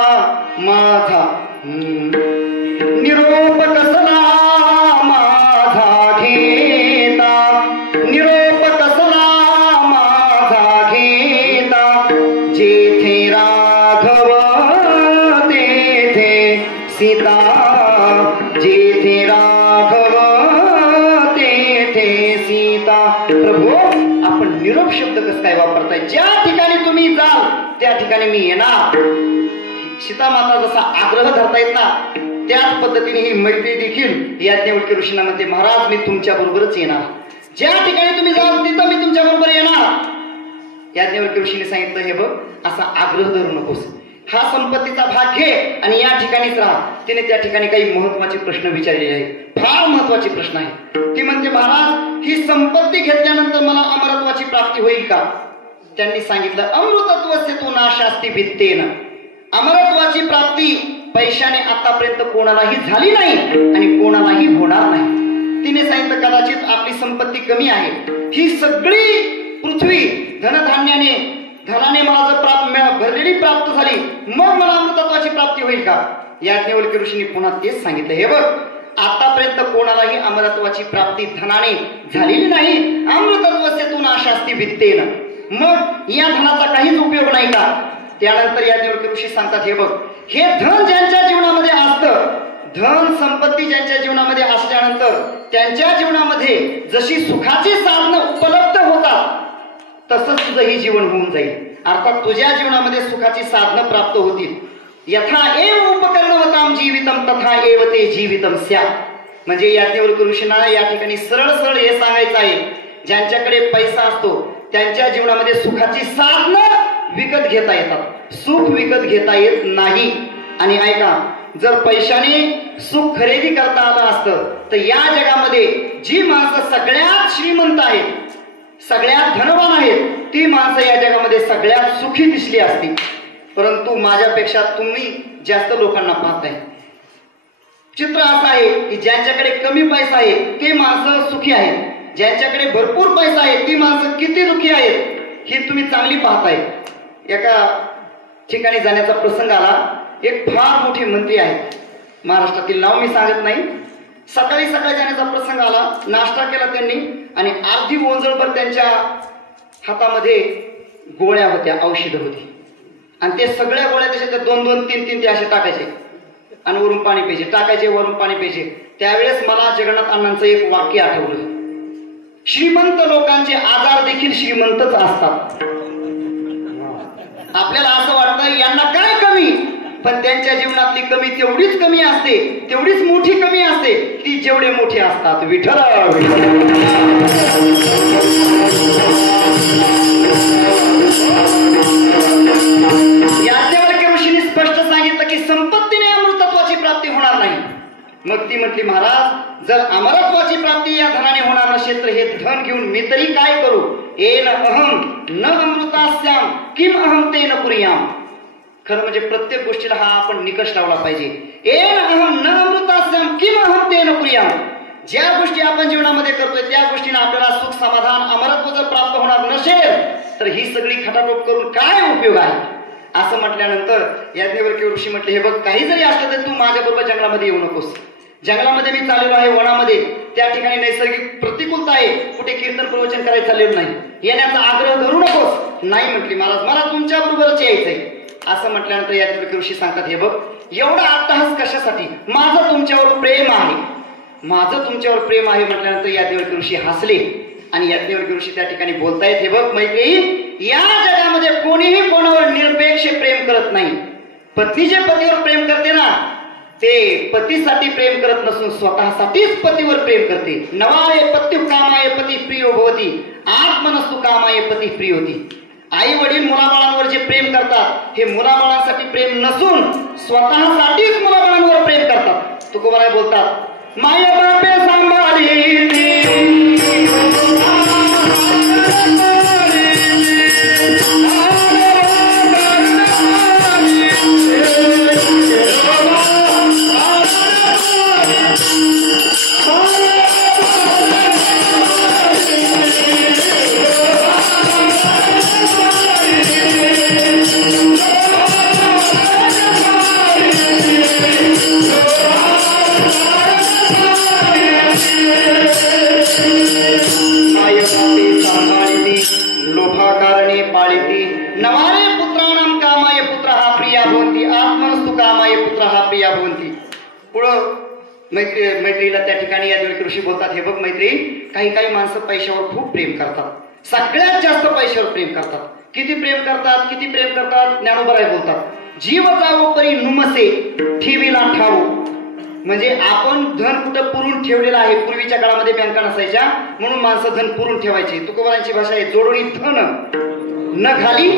माझा, निरोप कसला माझा घेता, निरोप कसला माझा घेता, जेथे राघव तेथे सीता, जेथे राघव तेथे सीता. प्रभू, आपण निरोप शब्द कसं काय वापरताय? ज्या ठिकाणी तुम्ही जाल त्या ठिकाणी मी येणार. सीता माता जसा आग्रह धरता येत ना, त्याच पद्धतीने ही मैत्री देखील याज्ञवल्क्य ऋषींना म्हणते, महाराज मी तुमच्या बरोबरच येणार, ज्या ठिकाणी तुम्ही जाल तिथं मी तुमच्या बरोबर येणार. याज्ञवल्क्य ऋषीने सांगितलं, हे बघ, असा आग्रह धरू नकोस, हा संपत्तीचा भाग घे आणि या ठिकाणीच राहा. तिने त्या ठिकाणी काही महत्वाचे प्रश्न विचारलेले आहेत, फार महत्वाचे प्रश्न आहेत. ती म्हणते, महाराज ही संपत्ती घेतल्यानंतर मला अमरत्वाची प्राप्ती होईल का? त्यांनी सांगितलं, अमृतत्वस्य तु नाशास्ति भित्तेन. अमरत्वाची प्राप्ती पैशाने आतापर्यंत कोणालाही झाली नाही आणि कोणालाही होणार नाही. तिने सांगितलं, कदाचित आपली संपत्ती कमी आहे, ही सगळी पृथ्वी धनधान्याने धनाने मला जर भरलेली प्राप्त झाली, मग मला अमृतत्वाची प्राप्ती होईल का? याज्ञवल्क्य ऋषींनी पुन्हा तेच सांगितलं, हे बघ, आतापर्यंत कोणालाही अमरत्वाची प्राप्ती धनाने झालेली नाही. अमृतत्वस्य तु नाशास्ति भित्तेन. मग या धनाचा काहीच उपयोग नाही का? त्यानंतर याज्ञवल्क्य ऋषी सांगतात, हे बघ, हे धन ज्यांच्या जीवनामध्ये असतं, धन संपत्ती ज्यांच्या जीवनामध्ये असल्यानंतर त्यांच्या जीवनामध्ये जशी सुखाची साधनं उपलब्ध होतात तसंच तुझं ही जीवन होऊन जाईल. अर्थात तुझ्या जीवनामध्ये सुखाची साधनं प्राप्त होतील. यथा एव उपकरणवताम जीवितम तथा एव ते जीवितम स्यात्. म्हणजे याज्ञवल्क्य ऋषींना या ठिकाणी सरळ सरळ हे सांगायचं आहे, ज्यांच्याकडे पैसा असतो त्यांच्या जीवनामध्ये सुखाची साधनं विकत घेता येतात, सुख विकत घेता येत नाही. आणि ऐका, जर पैशाने सुख खरेदी करता आलं असतं तर या जगामध्ये जी माणसं सगळ्यात श्रीमंत आहेत, सगळ्यात धनवान आहेत, ती माणसं या जगामध्ये सगळ्यात सुखी दिसली असती. परंतु माझ्यापेक्षा तुम्ही जास्त लोकांना पाहताय. चित्र असं आहे की ज्यांच्याकडे कमी पैसा आहे ते माणसं सुखी आहेत, ज्यांच्याकडे भरपूर पैसा आहे ती माणसं किती दुःखी आहेत हे तुम्ही चांगली पाहताय. एका ठिकाणी जाण्याचा प्रसंग आला. एक फार मोठे मंत्री आहेत महाराष्ट्रातील, नाव मी सांगत नाही. सकाळी सकाळी जाण्याचा प्रसंग आला. नाश्ता केला त्यांनी आणि अर्धी ओंजळभर त्यांच्या हातामध्ये गोळ्या होत्या, औषधं होती. आणि ते सगळ्या गोळ्या त्याच्या 2-2, 3-3 ते असे टाकायचे आणि वरून पाणी प्यायचे, टाकायचे वरून पाणी प्यायचे. त्यावेळेस मला जगन्नाथ अण्णांचं एक वाक्य आठवलं, श्रीमंत लोकांचे आजार देखील श्रीमंतच असतात. आपल्याला असं वाटतं यांना काय कमी, पण त्यांच्या जीवनातली कमी तेवढीच कमी असते, तेवढीच मोठी कमी असते ती जेवढे मोठे असतात. विठ्ठल याज्ञवल्क्य ऋषींनी स्पष्ट सांगितलं की संपत्तीने अमृतत्वाची प्राप्ती होणार नाही. मग ती म्हटली, महाराज जर अमरत्वाची प्राप्ती या धनाने होणार नसेल तर हे धन घेऊन मी तरी काय करू? एन अहम न अमृतास्याम किम अहम ते न कुर्याम. खरं म्हणजे प्रत्येक गोष्टीला हा आपण निकष लावला पाहिजे. एन अहम न अमृतास्याम किम अहम ते न कुर्याम. ज्या गोष्टी आपण जीवनामध्ये करतोय त्या गोष्टीने आपल्याला सुख समाधान अमरत्व जर प्राप्त होणार नसेल तर ही सगळी खटाटोप करून काय उपयोग आहे? असं म्हटल्यानंतर याज्ञवल्क्य ऋषी म्हटले, हे बघ, काही जरी असलं तरी तू माझ्याबरोबर जंगलामध्ये येऊ नकोस. जंगलामध्ये मी चाललेलो आहे, वनामध्ये, त्या ठिकाणी नैसर्गिक प्रतिकूलता आहे, कुठे कीर्तन प्रवचन करायला चाललेलो नाही, येण्याचा आग्रह धरू नकोस. नाही म्हटली, महाराज मला तुमच्या बरोबरच यायचंय. असं म्हटल्यानंतर याज्ञवल्क्य ऋषी सांगतात, हे बघ, एवढा अट्टहास कशासाठी? माझं तुमच्यावर प्रेम आहे, माझं तुमच्यावर प्रेम आहे. म्हटल्यानंतर याज्ञवल्क्य ऋषी हसले आणि याज्ञवल्क्य ऋषी त्या ठिकाणी बोलतायत, हे बघ मैत्रिणी, या जगामध्ये कोणीही कोणावर निरपेक्ष प्रेम करत नाही. पत्नी जे पतीवर प्रेम करते ना ते पतीसाठी प्रेम करत नसून स्वतःसाठीच पतीवर प्रेम करते. नवाय पत्यु कामाय पती प्रियो भवती, आत्मनस्तु कामाय पती प्रियोती. आई वडील मुलाबाळांवर जे प्रेम करतात हे मुलाबाळांसाठी प्रेम नसून स्वतःसाठीच मुलाबाळांवर प्रेम करतात. तुकोबाराय बोलतात, माय बापे सांभाळी लोभाकारणे पाळिती नवारे पुत्राणाम कामाय पुत्र हा प्रिया भवंती आत्मनस्तु कामाय पुत्र हा प्रिया भवंती. पुढं मैत्रीला त्या ठिकाणी या ऋषी बोलतात, हे बघ मैत्री, काही काही माणसं पैशावर खूप प्रेम करतात, सगळ्यात जास्त पैशावर प्रेम करतात. किती प्रेम करतात, किती प्रेम करतात? ज्ञानोबराय बोलतात, जीव जावो परी नुमसे ठेवीला ठावो. म्हणजे आपण धन कुठं पुरून ठेवलेलं आहे. पूर्वीच्या काळामध्ये बँका नसायच्या म्हणून माणसं धन पुरून ठेवायची. तुकोबारांची भाषा आहे, जोडोडी धन न घाली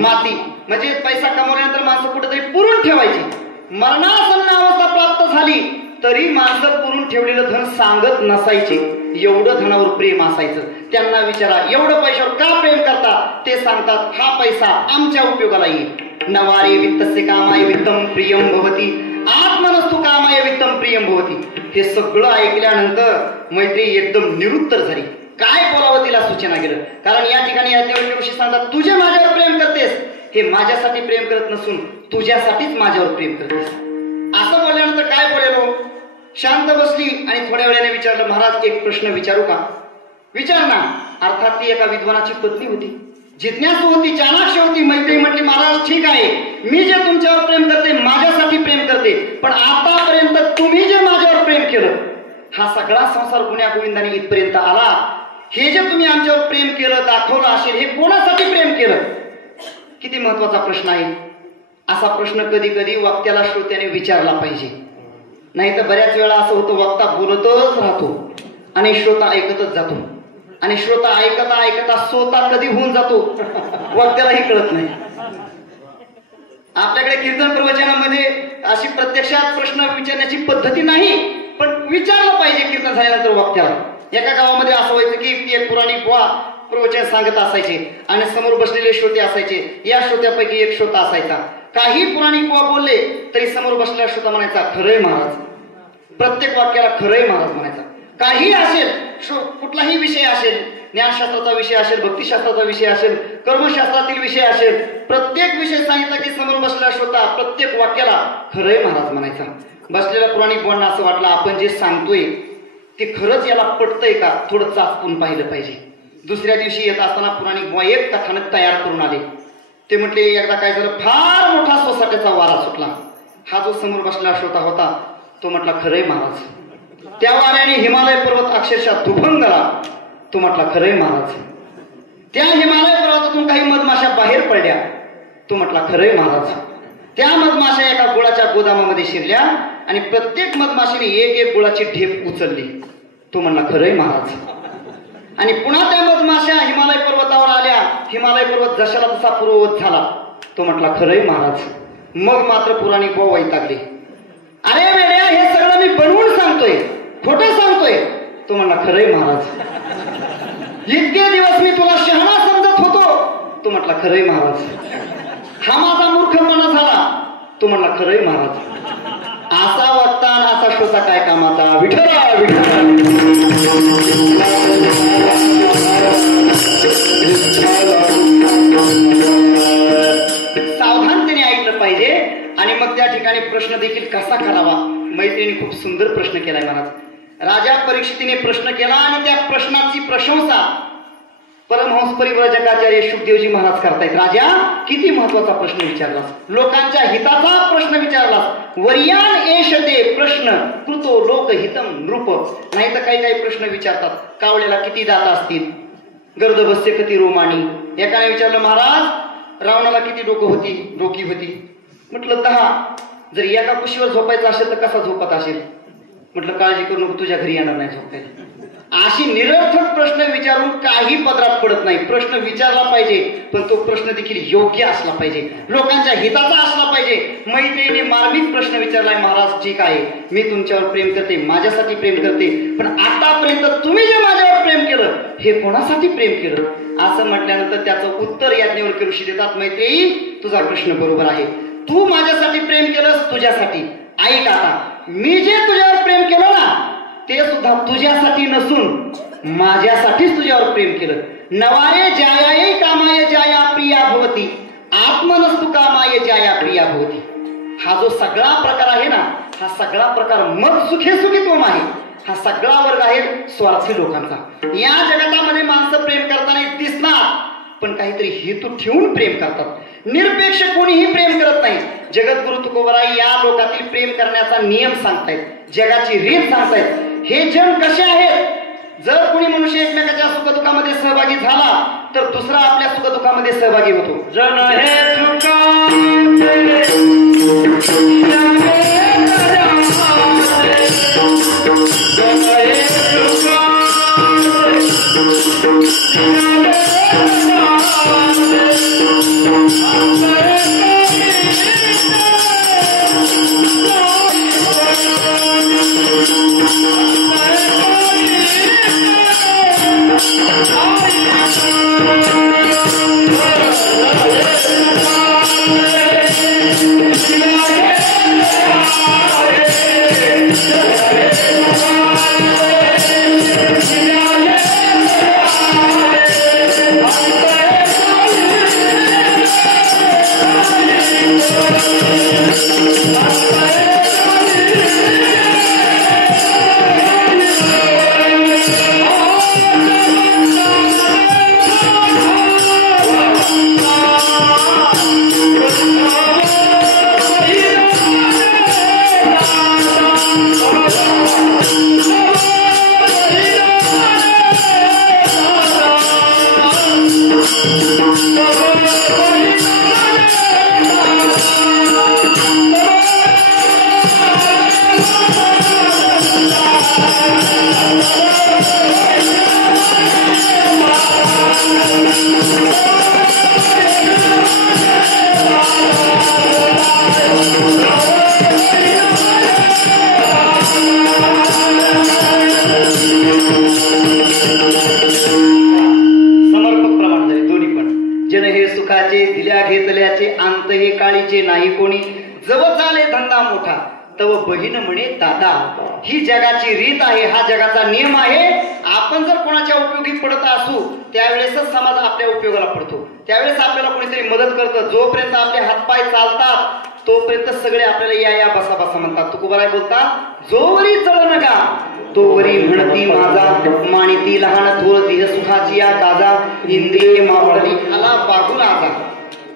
माती. म्हणजे पैसा कमवल्यानंतर माणसं कुठेतरी पुरून ठेवायची. मरणासन्न अवस्था प्राप्त झाली तरी माणसं पुरून ठेवलेलं धन सांगत नसायचे, एवढं धनावर प्रेम असायचं. त्यांना विचारा, एवढं पैशावर का प्रेम करता? ते सांगतात, हा पैसा आमच्या उपयोगाला येईल. नवारे वित्तस्य कामाय वित्तम प्रियम भवती आत्मनस्तु कामाय वित्तम प्रियम भवती. हे सगळं ऐकल्यानंतर मैत्री एकदम निरुत्तर झाली. काय बोलावं तिला सूचना गेलं. कारण या ठिकाणी याज्ञवल्क्य सांगतात, तुझे माझ्यावर प्रेम करतेस, हे माझ्यासाठी प्रेम करत नसून तुझ्यासाठीच माझ्यावर प्रेम करतेस. असं बोलल्यानंतर काय बोलेलो, शांत बसली आणि थोड्या वेळाने विचारलं, महाराज एक प्रश्न विचारू का? विचार ना. अर्थात ती एका विद्वानाची पत्नी होती, जिज्ञासू होती, चाणाक्ष होती. मैत्री म्हटली, महाराज ठीक आहे, मी जे तुमच्यावर प्रेम करते माझ्यासाठी प्रेम करते, पण आतापर्यंत तुम्ही जे माझ्यावर प्रेम केलं, हा सगळा संसार गुण्या गोविंदाने इथपर्यंत आला. हे जे तुम्ही आमच्यावर प्रेम केलं, दाखवलं असेल, हे कोणासाठी प्रेम केलं? किती महत्वाचा प्रश्न आहे. असा प्रश्न कधी कधी वक्त्याला श्रोत्याने विचारला पाहिजे. नाही तर बऱ्याच वेळा असं होतं, वक्ता बोलतच राहतो आणि श्रोता ऐकतच जातो, आणि श्रोता ऐकता ऐकता स्वतः कधी होऊन जातो वक्त्यालाही कळत नाही. आपल्याकडे कीर्तन प्रवचनामध्ये अशी प्रत्यक्षात प्रश्न विचारण्याची पद्धती नाही, पण विचारलं पाहिजे कीर्तन झाल्यानंतर वक्त्याला. एका गावामध्ये असं व्हायचं की एक पुराणी बुवा प्रवचन सांगत असायचे आणि समोर बसलेले श्रोते असायचे. या श्रोत्यापैकी एक श्रोता असायचा. काही पुराणी बुवा बोलले तरी समोर बसलेला श्रोता म्हणायचा, खरंय महाराज. प्रत्येक वाक्याला खरंय महाराज म्हणायचा. काही असेल, कुठलाही विषय असेल, ज्ञानशास्त्राचा विषय असेल, भक्तिशास्त्राचा विषय असेल, कर्मशास्त्रातील विषय असेल, प्रत्येक विषय सांगितला की समोर बसलेला श्रोता प्रत्येक वाक्याला खरंय महाराज म्हणायचा. बसलेल्या पुराणिक बुवांना असं वाटलं, आपण जे सांगतोय ते खरंच याला पटतंय का, थोडं चाचपून पाहिलं पाहिजे. दुसऱ्या दिवशी येत असताना पुराणिक बुवा एक कथानक तयार करून आले. ते म्हटले, एकदा काय झालं, फार मोठा सोसाट्याचा वारा सुटला. हा जो समोर बसलेला श्रोता होता तो म्हटला, खरंय महाराज. त्या वाऱ्याने हिमालय पर्वत अक्षरशः दुभंगला. तो म्हटला, खरंय महाराज. त्या हिमालय पर्वतातून काही मधमाशा बाहेर पडल्या. तो म्हटला, खरंय महाराज. त्या मधमाशा एका गुळाच्या गोदामामध्ये शिरल्या आणि प्रत्येक मधमाशीने एक एक गुळाची ढेप उचलली. तो म्हणला, खरंय महाराज. आणि पुन्हा त्या मधमाशा हिमालय पर्वतावर आल्या. हिमालय पर्वत जशाला तसा पूर्ववत झाला. तो म्हटला, खरंय महाराज. मग मात्र पुराणिक बुवा वैतागले. अरे वेड्या, हे सगळं मी बनवून सांगतोय, खोटं सांगतोय. तो म्हणला, खरंय महाराज. इतके दिवस मी तुला शहाणा समजत होतो. तो म्हटला, खरंय महाराज. हा माझा मूर्खपणा झाला. तो म्हणला, खरंय महाराज. असा वक्ता आणि असा श्रोता काय कामाचा. विठ्ठला विठ्ठला. सावधानतेने ऐकलं पाहिजे. आणि मग त्या ठिकाणी प्रश्न देखील कसा करावा. मैत्रिणी खूप सुंदर प्रश्न केलाय महाराज. राजा परीक्षितीने प्रश्न केला आणि त्या प्रश्नाची प्रशंसा परमहंस परिव्राजकाचार्य शुकदेवजी महाराज करतायत. राजा, किती महत्वाचा प्रश्न विचारलास, लोकांच्या हिताचा प्रश्न विचारलास. वर्यान एषते प्रश्न कृतो लोकहितम नृप. नाही तर काही काही प्रश्न विचारतात, कावळ्याला किती दात असतील, गर्दभस्य कती रोमाणी. एकाने विचारलं, महाराज रावणाला किती डोकी होती. म्हटलं 10. जर एका कुशीवर झोपायचं असेल तर कसा झोपत असेल. म्हटलं काळजी करू नको, तुझ्या घरी येणार नाही झोपायला. अशी निरर्थक प्रश्न विचार विचारून काही पदरात पडत नाही. प्रश्न विचारला पाहिजे, पण तो प्रश्न देखील योग्य असला पाहिजे, लोकांच्या हिताचा असला पाहिजे. मैत्रिणीने मार्मिक प्रश्न विचारलाय, महाराज ठीक आहे, मी तुमच्यावर प्रेम करते, माझ्यासाठी प्रेम करते, पण आतापर्यंत तुम्ही जे माझ्यावर प्रेम केलं हे कोणासाठी प्रेम केलं? असं म्हटल्यानंतर त्याचं उत्तर याज्ञवल्क्य ऋषी देतात, मैत्रेयी तुझा प्रश्न बरोबर आहे, तू माझ्यासाठी प्रेम केलंस, तुझ्यासाठी. ऐक आता, मी जे तुझ्यावर प्रेम केलं ना ते सुद्धा तुझ्यासाठी नसून माझ्यासाठीच तुझ्यावर प्रेम केलं. नवाये जायाये कामाय जाया प्रिया भवती, आत्मनस्तु कामाय जाया प्रिया भवती. हा जो सगळा प्रकार आहे ना, हा सगळा प्रकार मत सुखे सुखित्वम आहे. हा सगळा वर्ग आहे स्वार्थी लोकांचा. या जगतामध्ये माणसं प्रेम करताना दिसणार, पण काहीतरी हेतू ठेवून प्रेम करतात. निरपेक्ष कोणीही प्रेम करत नाही. जगद्गुरु तुकोबराई या लोकातील प्रेम करण्याचा नियम सांगतायत, जगाची रीत सांगतायत. हे जण कसे आहेत? जर कोणी मनुष्य एकमेकाच्या सुखदुःखामध्ये सहभागी झाला तर दुसरा आपल्या सुखदुःखामध्ये सहभागी होतो. जन हे नाही कोणी, जव चाले धंदा मोठा तव बहीण म्हणे दादा. ही जगाची रीत आहे, हा जगाचा नियम आहे. आपण जर कोणाच्या उपयोगी पडत असू त्यावेळेसच समाज आपल्या उपयोगाला पडतो, त्यावेळेस आपल्याला कोणीतरी मदत करतं. जोपर्यंत आपले हातपाय चालतात तोपर्यंत सगळे आपल्याला या या बसा बसा म्हणतात. तुकोबाराय बोलतात, जोवरी चढ नका तोवरी म्हणती माझा, माणिती लहान थोर देह सुखाची या काजा, इंद्रिय मावळली आला बागुला आजा,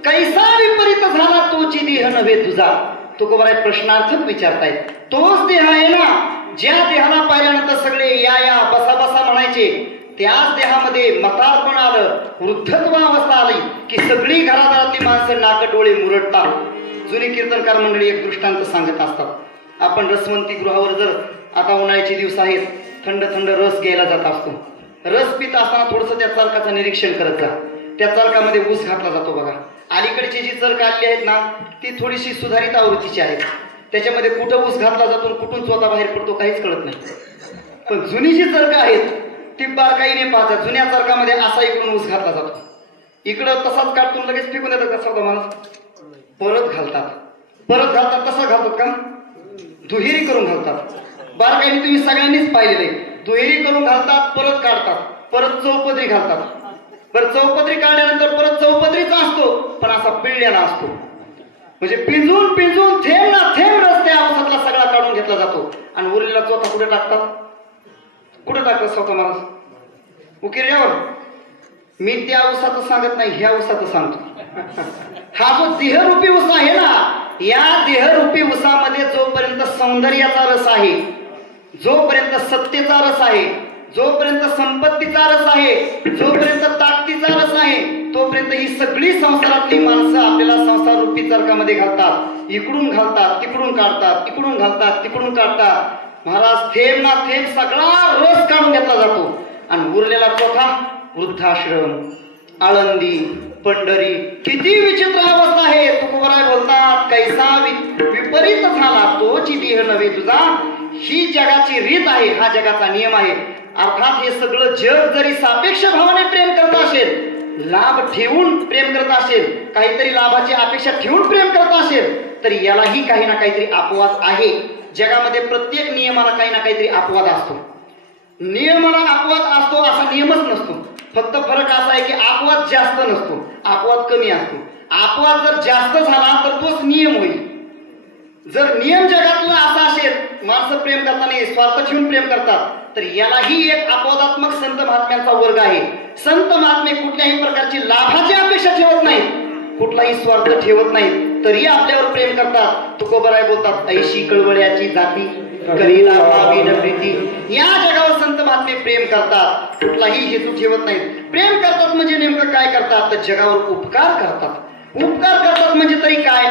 कैसा विपरीत झाला तोची देह नव्हे तुझा. तुकोबाराय प्रश्नार्थक विचारतायत. तोच देह आहे ना ज्या देहाला पाहिल्यानंतर सगळे या या बसा बसा म्हणायचे, त्याच देहामध्ये म्हातारपण आलं, वृद्धत्व अवस्था आली की सगळी घरादारातली माणसं नाक डोळे मुरडतात. जुनी कीर्तनकार मंडळी एक दृष्टांत सांगत असतात. आपण रसवंती गृहावर जर आता उन्हाळ्याचे दिवस आहेत, थंड थंड रस घ्यायला जात असतो. रस पित असताना थोडस त्या चरकाचं निरीक्षण करत जा. त्या चरकामध्ये ऊस घातला जातो बघा. अलीकडची जी चरक आली आहेत ना ती थोडीशी सुधारित आवृत्तीची आहेत. त्याच्यामध्ये कुठं ऊस घातला जातो, कुठून स्वतः बाहेर पडतो काहीच कळत नाही. पण जुनी जी चरक आहेत ती बारकाईने पाहतात. जुन्या चरकामध्ये असा इकडून ऊस घातला जातो, इकडं तसाच काढतून लगेच फेकून देतात कसा होता माणूस, परत घालतात. परत घालतात तसा घालतात का, दुहेरी करून घालतात. बारकाईने तुम्ही सगळ्यांनीच पाहिलेले, दुहेरी करून घालतात, परत काढतात, परत चौपदरी घालतात. बरं चौपदरी काढल्यानंतर परत चौपदरीचा असतो पण असा पिळलेला असतो, म्हणजे पिंजून पिंजून थेंब ना थेंब रस्त्या औषधातला सगळा काढून घेतला जातो. आणि उरलेला चौथा कुठे टाकतात, कुठे टाकतात स्वतः महाराज उकिरड्यावर. मी त्या ऊसाचं सांगत नाही, ह्या ऊसाचं सांगतो. हा जो देहरूपी ऊस आहे ना, या देहरूपी ऊसामध्ये जोपर्यंत सौंदर्याचा रस आहे, जोपर्यंत सत्तेचा रस आहे, जोपर्यंत संपत्तीचा रस आहे, जोपर्यंत ताकदीचा रस आहे, तोपर्यंत ही सगळी संसारातली माणसं आपल्याला संसार रूपी चरकामध्ये घालतात. इकडून घालतात, तिकडून काढतात, इकडून घालतात, तिकडून काढतात. महाराज थेंब ना थेंब सगळा रस काढून घेतला जातो. आणि उरलेला चौथा वृद्धाश्रम, आळंदी, पंढरी. किती विचित्र अवस्था आहे. तुकोबराय बोलतात, कैसा विपरीत झाला तोची देह नव्हे तुझा. ही जगाची रीत आहे, हा जगाचा नियम आहे. अर्थात हे सगळं जग जरी सापेक्ष भावाने प्रेम करत असेल, लाभ ठेवून प्रेम करत असेल, काहीतरी लाभाची अपेक्षा ठेवून प्रेम करत असेल, तर यालाही काही ना काहीतरी अपवाद आहे. जगामध्ये प्रत्येक नियमाला काही ना काहीतरी अपवाद असतो. नियमाला अपवाद असतो असा नियमच नसतो. फक्त फरक असा आहे की अपवाद जास्त नसतो, अपवाद कमी असतो. अपवाद जर जास्त झाला तर तोच नियम होईल. जर नियम जगातला असा असेल, माणसं प्रेम करताना स्वार्थ ठेवून प्रेम करतात, तर यालाही एक अपवादात्मक संत महात्म्यांचा वर्ग आहे. संत महात्मे कुठल्याही प्रकारची लाभाची अपेक्षा ठेवत नाहीत, कुठलाही स्वार्थ ठेवत नाहीत, तरी आपल्यावर प्रेम करतात. तुकोबराय बोलतात, ऐशी कळवळ्याची जाती करीला भावी न प्रीती. या जगावर संत महात्मे प्रेम करतात, कुठलाही हेतू ठेवत नाहीत. प्रेम करतात म्हणजे नेमकं काय करतात, तर जगावर उपकार करतात. उपकार करतात म्हणजे तरी काय.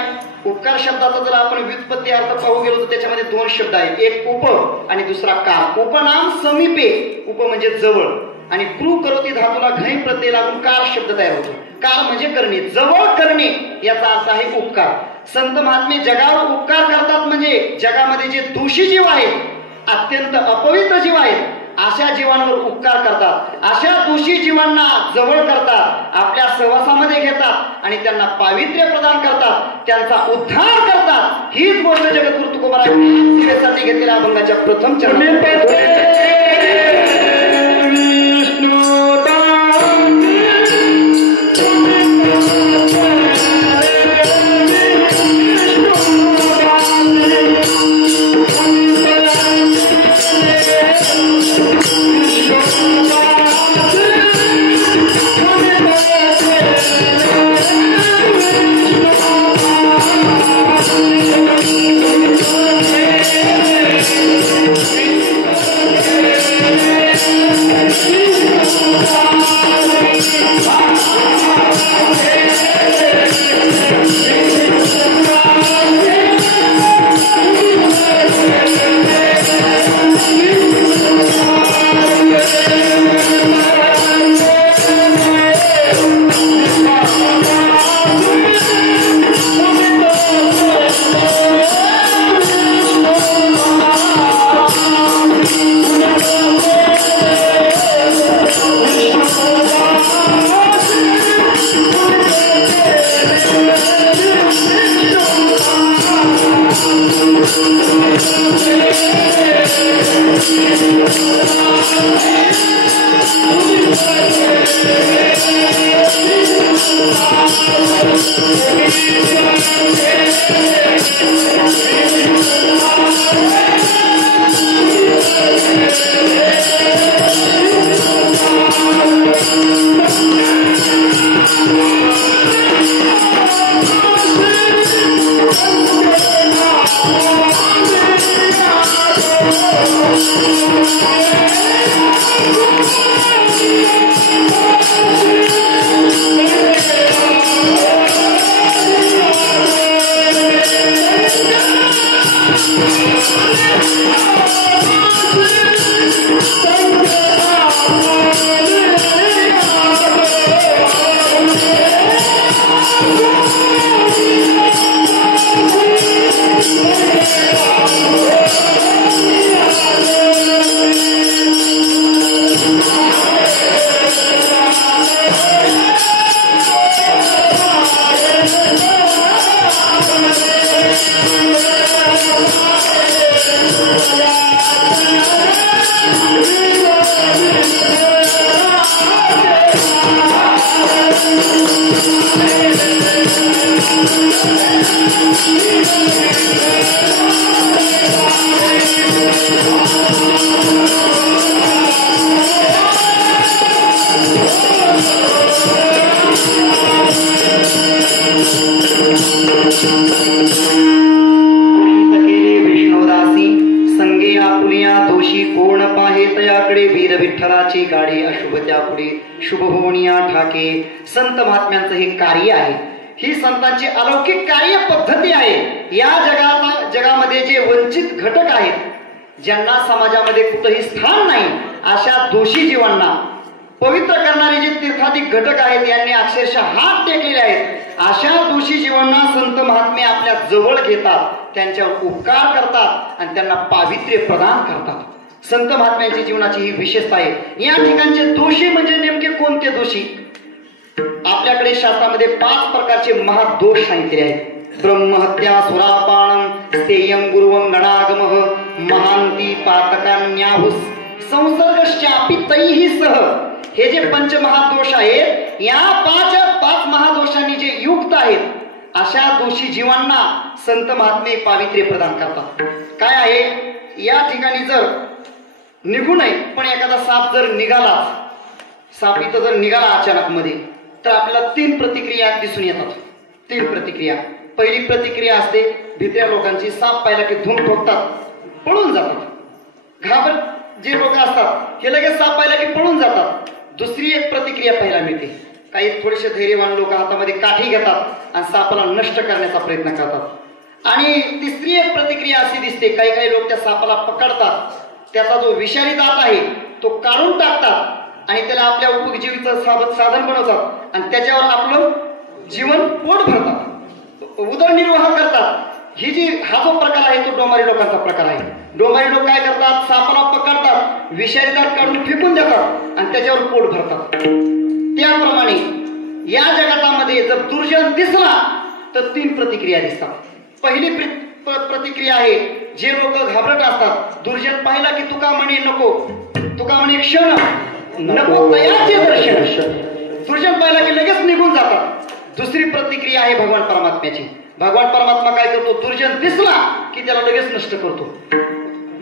उपकार शब्दाचा जर आपण व्युत्पत्ती अर्थ पाहू गेलो तर त्याच्यामध्ये दोन शब्द आहेत, एक उप आणि दुसरा कार. उपनाम समीपे, उप म्हणजे जवळ, आणि कृ करोती धातूला घै प्रत्यय लागून कार शब्द तयार होतो. कार म्हणजे करणे, जवळ करणे, याचा अर्थ आहे उपकार. संत महात्मे जगावर उपकार करतात म्हणजे जगामध्ये जे दोषी जीव आहेत, अत्यंत अपवित्र जीव आहेत, अशा जीवांवर उपकार करतात. अशा दोषी जीवांना जवळ करतात, आपल्या सहवासामध्ये घेतात आणि त्यांना पावित्र्य प्रदान करतात, त्यांचा उद्धार करतात. हीच गोष्ट जगद्गुरु तुकोबाराय सेवेसाठी घेतलेल्या अभंगाच्या प्रथम चरणात. विठ्ठलाची गाडी अशुभ त्यापुढे शुभ होऊनिया ठाके. संत महात्म्यांचं हे कार्य आहे, ही संतांची अलौकिक कार्य पद्धती आहे. या जगामध्ये जे वंचित घटक आहेत, ज्यांना समाजामध्ये कुठेही स्थान नाही, अशा दोषी जीवांना पवित्र करणारे जे तीर्थाधिक घटक आहेत यांनी अक्षरशः हात टेकलेले आहेत। अशा दोषी जीवांना संत महात्मे आपल्या जवळ घेतात, त्यांच्यावर उपकार करतात आणि त्यांना पावित्र्य प्रदान करतात। संत महात्म्यांची जीवनाची ही विशेषता आहे। या ठिकाणचे दोषी म्हणजे नेमके कोणते दोषी? आपल्याकडे शास्त्रामध्ये 5 प्रकारचे महादोष सांगितले आहेत। ब्रह्महत्या, सुरापानम, स्थेयं गुरुवं गणागमः, महांती पातकान्याहुस, संसर्गश्चापि तैहि सह। हे जे पंचमहादोष आहेत, या पाच महादोषांनी जे युक्त आहेत, अशा दोषी जीवांना संत महात्मे पावित्र्य प्रदान करतात। काय आहे या ठिकाणी? जर निघू नये पण एखादा साप जर निघाला, साप इथं जर निघाला अचानक मध्ये, तर आपल्याला 3 प्रतिक्रिया दिसून येतात। 3 प्रतिक्रिया। पहिली प्रतिक्रिया असते भित्र्या लोकांची, साप पाहिला की धूम ठोकतात, पळून जातात। घाबर जे लोक असतात हे लगेच साप पाहिला की पळून जातात। दुसरी एक प्रतिक्रिया पाहायला मिळते, काही थोडेसे धैर्यवान लोक हातामध्ये काठी घेतात आणि सापाला नष्ट करण्याचा प्रयत्न करतात। आणि तिसरी एक प्रतिक्रिया अशी दिसते, काही लोक त्या सापाला पकडतात, त्याचा जो विषारी दात आहे तो काढून टाकतात आणि त्याला आपल्या उपजीविकेचं साधन बनवतात आणि त्याच्यावर आपलं जीवन पोट भरतात, उदरनिर्वाह करतात। हा जो प्रकार आहे तो डोंबारी लोकांचा प्रकार आहे। डोंबारी लोक काय करतात? सापाला पकडतात, विषारी दात काढून फेकून देतात आणि त्याच्यावर पोट भरतात। त्याप्रमाणे या जगतामध्ये जर दुर्जन दिसला तर 3 प्रतिक्रिया दिसतात। पहिली प्रतिक्रिया आहे, जे लोक घाबरट असतात, दुर्जन पाहिला की तुका म्हणे नको, तुका म्हणे क्षण नको तयाचे दर्शन, दुर्जन पाहिला की लगेच निघून जातात। दुसरी प्रतिक्रिया आहे भगवान परमात्म्याची। भगवान परमात्मा काय करतो? दुर्जन दिसला की त्याला लगेच नष्ट करतो।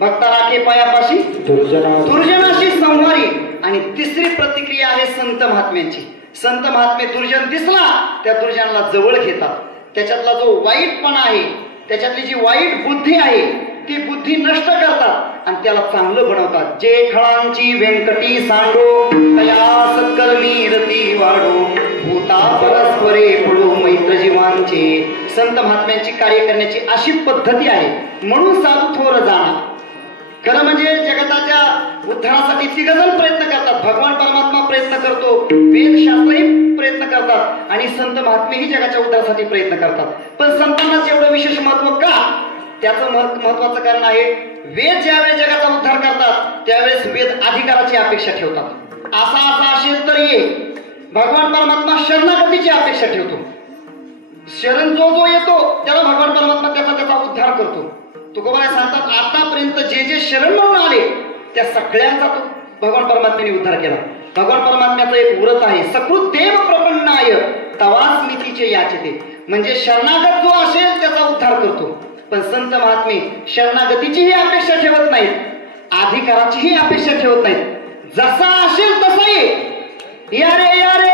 भक्ता राखे पायापाशी दुर्जनाशी संहारी। आणि तिसरी प्रतिक्रिया आहे संत महात्म्यांची। संत महात्मे दुर्जन दिसला त्या दुर्जनाला जवळ घेतात, त्याच्यातला जो वाईटपणा आहे, त्याच्यातली जी वाईट बुद्धी आहे ती बुद्धी नष्ट करतात आणि त्याला चांगलं बनवतात। जे खळांची व्यंकटी सांडो, तया सत्कर्मी रती वाढो, भूता परस्परे पडो मैत्र जीवांचे। संत महात्म्यांची कार्य करण्याची अशी पद्धती आहे, म्हणून साधू थोर जाणा। खरं म्हणजे जगताच्या उद्धारासाठी तिघजण प्रयत्न करतात। भगवान परमात्मा प्रयत्न करतो, वेदशास्त्रही प्रयत्न करतात आणि संत महात्मेही जगाच्या उद्धारासाठी प्रयत्न करतात। पण संतांनाच एवढं विशेष महत्व का? त्याचं महत्वाचं कारण आहे, वेद ज्यावेळेस जगाचा उद्धार करतात त्यावेळेस वेद अधिकाराची अपेक्षा ठेवतात। असा असेल तर ये। भगवान परमात्मा शरणागतीची अपेक्षा ठेवतो। शरण जो येतो त्याला भगवान परमात्मा त्याचा उद्धार करतो। तुकोबाराय सांगतात, आतापर्यंत जे शरण म्हणून आले त्या सगळ्यांचा तो भगवान परमात्म्याने उद्धार केला। भगवान परमात्म्याचं एक व्रत आहे, सकृत देव प्रपन्नाय तवास्मितीचे याचते, म्हणजे शरणागत जो असेल त्याचा उद्धार करतो। पण संत महात्मे शरणागतीचीही अपेक्षा ठेवत नाहीत, अधिकाराचीही अपेक्षा ठेवत नाहीत। जसा असेल तसा ये, यारे यारे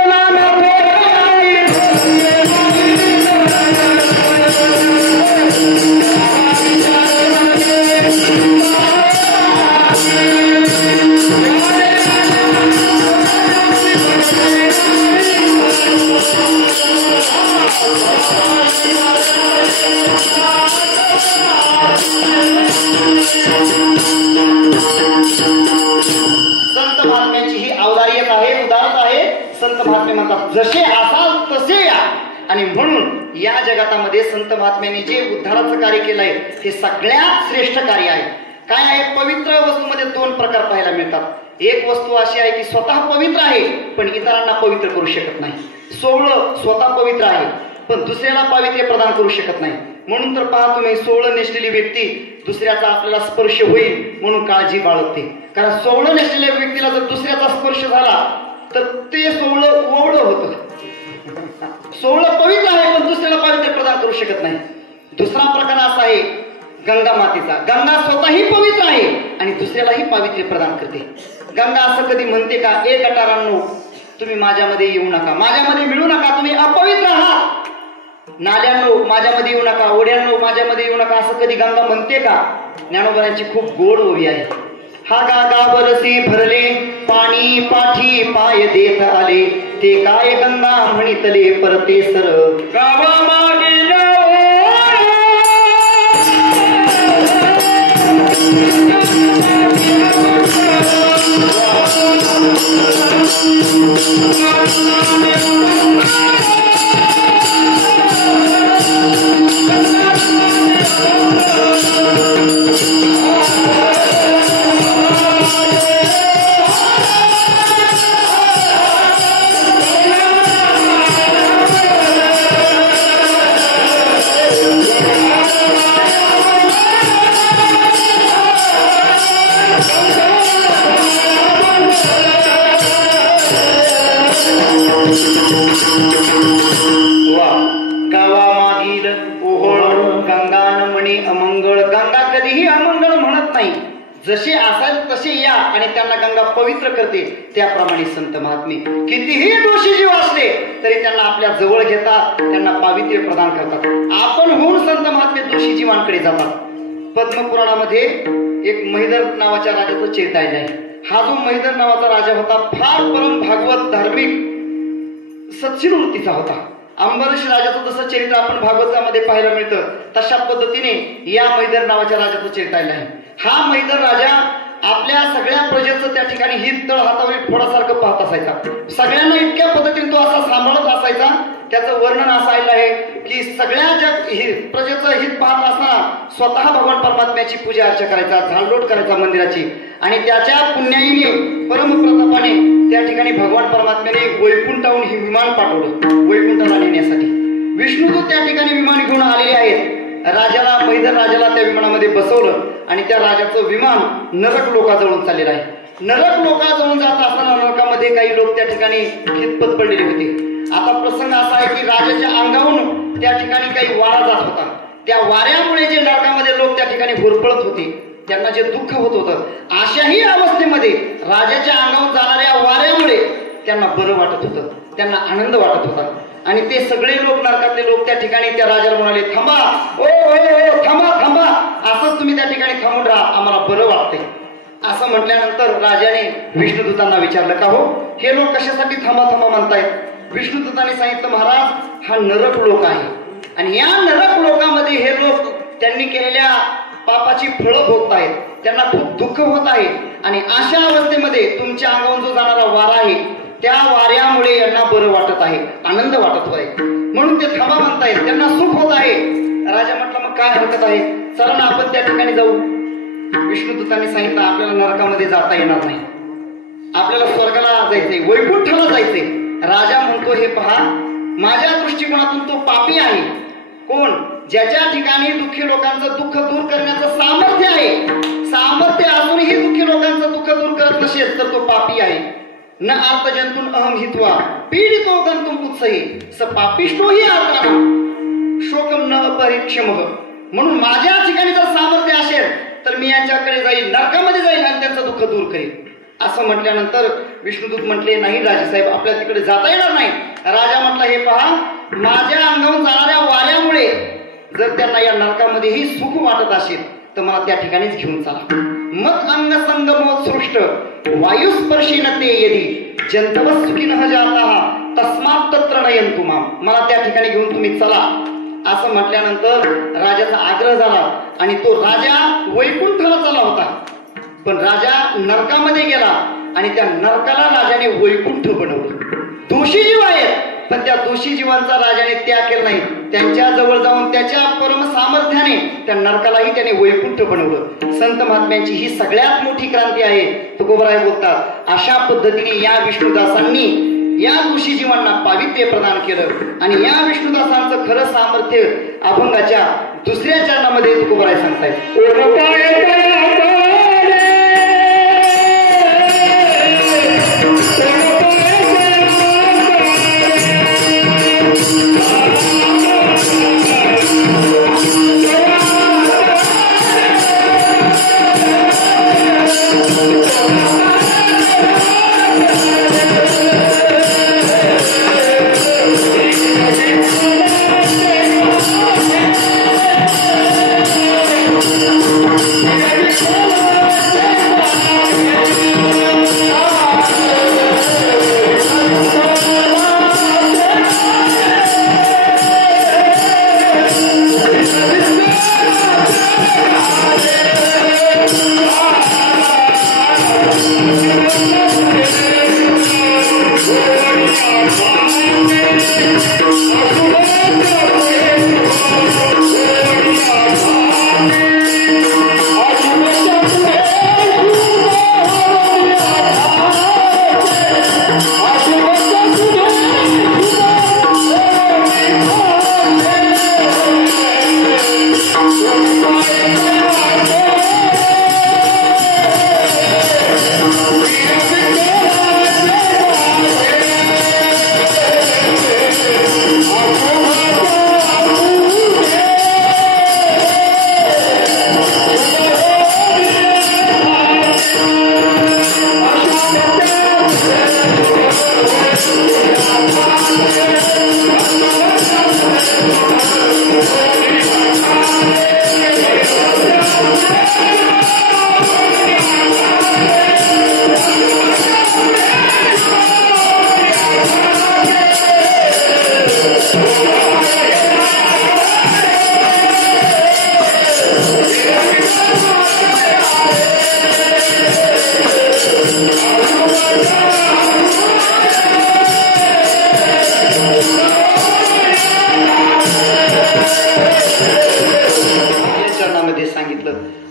संत महात्म्यांची ही अवदार्यता आहे, उदारता आहे। संत महात्मे म्हणतात जसे असाल तसे या। आणि म्हणून या जगतामध्ये संत महात्म्यांनी जे उद्धाराचं कार्य केलंय हे सगळ्यात श्रेष्ठ कार्य आहे। काय आहे? पवित्र वस्तूमध्ये 2 प्रकार पाहायला मिळतात। एक वस्तू अशी आहे की स्वतः पवित्र आहे पण इतरांना पवित्र करू शकत नाही। सोवळं स्वतः पवित्र आहे पण दुसऱ्याला पावित्र्य प्रदान करू शकत नाही। म्हणून तर पहा तुम्ही, सोवळं नेसलेली व्यक्ती दुसऱ्याचा आपल्याला स्पर्श होईल म्हणून काळजी बाळगते। कारण सोवळं नेसलेल्या व्यक्तीला जर दुसऱ्याचा स्पर्श झाला तर ते सोवळं ओवळं होतं। सोवळं पवित्र आहे पण दुसऱ्याला पावित्र्य प्रदान करू शकत नाही। दुसरा प्रकार असा आहे गंगा मातेचा। गंगा स्वतःही पवित्र आहे आणि दुसऱ्यालाही पावित्र्य प्रदान करते। गंगा असं कधी म्हणते का, ए गटारांनो तुम्ही माझ्यामध्ये येऊ नका, माझ्यामध्ये मिळू नका, तुम्ही अपवित्र आहात। नाल्यांनो माझ्यामध्ये येऊ नका, ओढ्यांनो माझ्यामध्ये येऊ नका, असं कधी गंगा म्हणते का? ज्ञानोबांची खूप गोड ओवी आहे। हा गागा बरसी भरले पाणी पाठी पाय देत आले, ते काय गंगा म्हणितले परते सर गावा मागे जाओ। गावामागील ओहोळ गंगानमणी अमंगळ. गंगा कधीही अमंगळ म्हणत नाही. जसे असाल तसे या आणि त्यांना गंगा पवित्र करते. त्याप्रमाणे संत महात्मे कितीही दोषी जीव असले तरी त्यांना आपल्या जवळ घेतात, त्यांना पावित्र्य प्रदान करतात. आपण होऊन संत महात्मे दोषी जीवांकडे जातात. पद्मपुराणामध्ये एक महिदर नावाच्या राजाचं चरित्र आहे. हा जो महिदर नावाचा राजा होता फार परम भागवत धार्मिक सत्शील वृत्तीचा होता. अंबरीश राजाचं जसं चरित्र आपण भागवतामध्ये पाहायला मिळतं तशा पद्धतीने या मैदर नावाच्या राजाचं चरित्र आहे. हा मैदर राजा आपल्या सगळ्या प्रजेचं त्या ठिकाणी हित तळ हातावर फोडासारखं पाहत असायचा. सगळ्यांना इतक्या पद्धतीने तो असा सांभाळत असायचा. त्याचं वर्णन असं आहे की सगळ्या प्रजेचं हित पाहत असताना स्वतः भगवान परमात्म्याची पूजा अर्चा करायचा, झाडलोट करायचा मंदिराची. आणि त्याच्या पुण्याईने परमप्रतापाने त्या ठिकाणी भगवान परमात्म्याने वैकुंठाहून हे विमान पाठवलं वैकुंठाला नेण्यासाठी. विष्णुदूत त्या ठिकाणी विमान घेऊन आलेले आहेत. राजाला मैदर राजाला त्या विमानामध्ये बसवलं आणि त्या राजाचं विमान नरक लोकाजवळून चाललेलं आहे. नरक लोकाजवळून जात असताना नरकामध्ये काही लोक त्या ठिकाणी खितपत पडलेले होते. आता प्रसंग असा आहे की राजाच्या अंगावरून त्या ठिकाणी काही वारा जात होता. त्या वाऱ्यामुळे जे नरकामध्ये लोक त्या ठिकाणी होरपळत होते, त्यांना जे दुःख होत होतं, अशाही अवस्थेमध्ये राजाच्या अंगावर जाणाऱ्या वाऱ्यामुळे त्यांना बरं वाटत होतं, त्यांना आनंद वाटत होता. आणि ते सगळे लोक नरकातले लोक त्या ठिकाणी त्या राजाला म्हणाले, थांबा ओ थांबा थांबा, असंच तुम्ही त्या ठिकाणी थांबून राहा, आम्हाला बरं वाटतंय. असं म्हटल्यानंतर राजाने विष्णुदूतांना विचारलं, का हो हे लोक कशासाठी थांबा थांबा म्हणतायत? विष्णुदूतांनी सांगितलं, महाराज हा नरक लोक आहे आणि या नरक लोकांमध्ये हे लोक त्यांनी केलेल्या पापाची फळं भोगत आहेत, त्यांना खूप दुःख होत आहे. आणि अशा अवस्थेमध्ये तुमच्या अंगावरून जो जाणारा वारा आहे त्या वाऱ्यामुळे यांना बरं वाटत आहे, आनंद वाटत आहे, म्हणून ते थांबा म्हणतायत, त्यांना सुख होत आहे. राजा म्हटलं, मग काय हरकत आहे, चला ना आपण त्या ठिकाणी जाऊ. विष्णुदूतांनी सांगितलं, आपल्याला नरकामध्ये जाता येणार नाही, आपल्याला स्वर्गाला जायचंय, वैकुंठाला जायचंय. राजा म्हणतो, हे पहा, माझ्या दृष्टिकोनातून तो पापी आहे. कोण? ज्याच्या ठिकाणी दुःखी लोकांचं दुःख दूर करण्याचं सामर्थ्य आहे. सामर्थ्य असूनही दुःखी लोकांचं दुःख दूर करत नसेल तर तो पापी आहे. न अर्थ जंतून अहम हित्वा पीडितो गंतुम उत्सही स पापिष्टोही अर्थानं शोकम न अपरिक्षमः. म्हणून माझ्या ठिकाणी जर सामर्थ्य असेल तर मी यांच्याकडे जाईल, नरकामध्ये जाईल आणि त्यांचं दुःख दूर करेल. असं म्हटल्यानंतर विष्णुदूत म्हटले, नाही राजेसाहेब, आपल्या तिकडे जाता येणार नाही. राजा म्हटला, हे पहा, माझ्या अंगावरून जाणाऱ्या वाऱ्यामुळे जर त्यांना या नरकामध्येही सुख वाटत असेल तर मला त्या ठिकाणीच घेऊन चला. मत अंग संगमोत्सृष्ट वायुस्पर्शीन ते यदी जंतवः सुखिनः जाताः तस्मात् तत्र नयन्तु मां. मला त्या ठिकाणी घेऊन तुम्ही चला. असं म्हटल्यानंतर राजाचा आग्रह झाला आणि तो राजा वैकुंठाला चालला होता. पण राजा नरकामध्ये गेला आणि त्या नरकाला राजाने वैकुंठ बनवलं. दोषी जीव आहेत पण त्या दोषी जीवांचा राजाने त्याग केला नाही. त्यांच्या जवळ जाऊन त्याच्या परम सामर्थ्याने त्या नरकालाही त्याने वैकुंठ बनवलं. संत महात्म्यांची ही सगळ्यात मोठी क्रांती आहे. तुकोबराय बोलतात, अशा पद्धतीने या विष्णुदासांनी या दोषी जीवांना पावित्र्य प्रदान केलं आणि या विष्णुदासांचं खरं सामर्थ्य अभंगाच्या दुसऱ्या चरणामध्ये तुकोबराय सांगतायत. Oh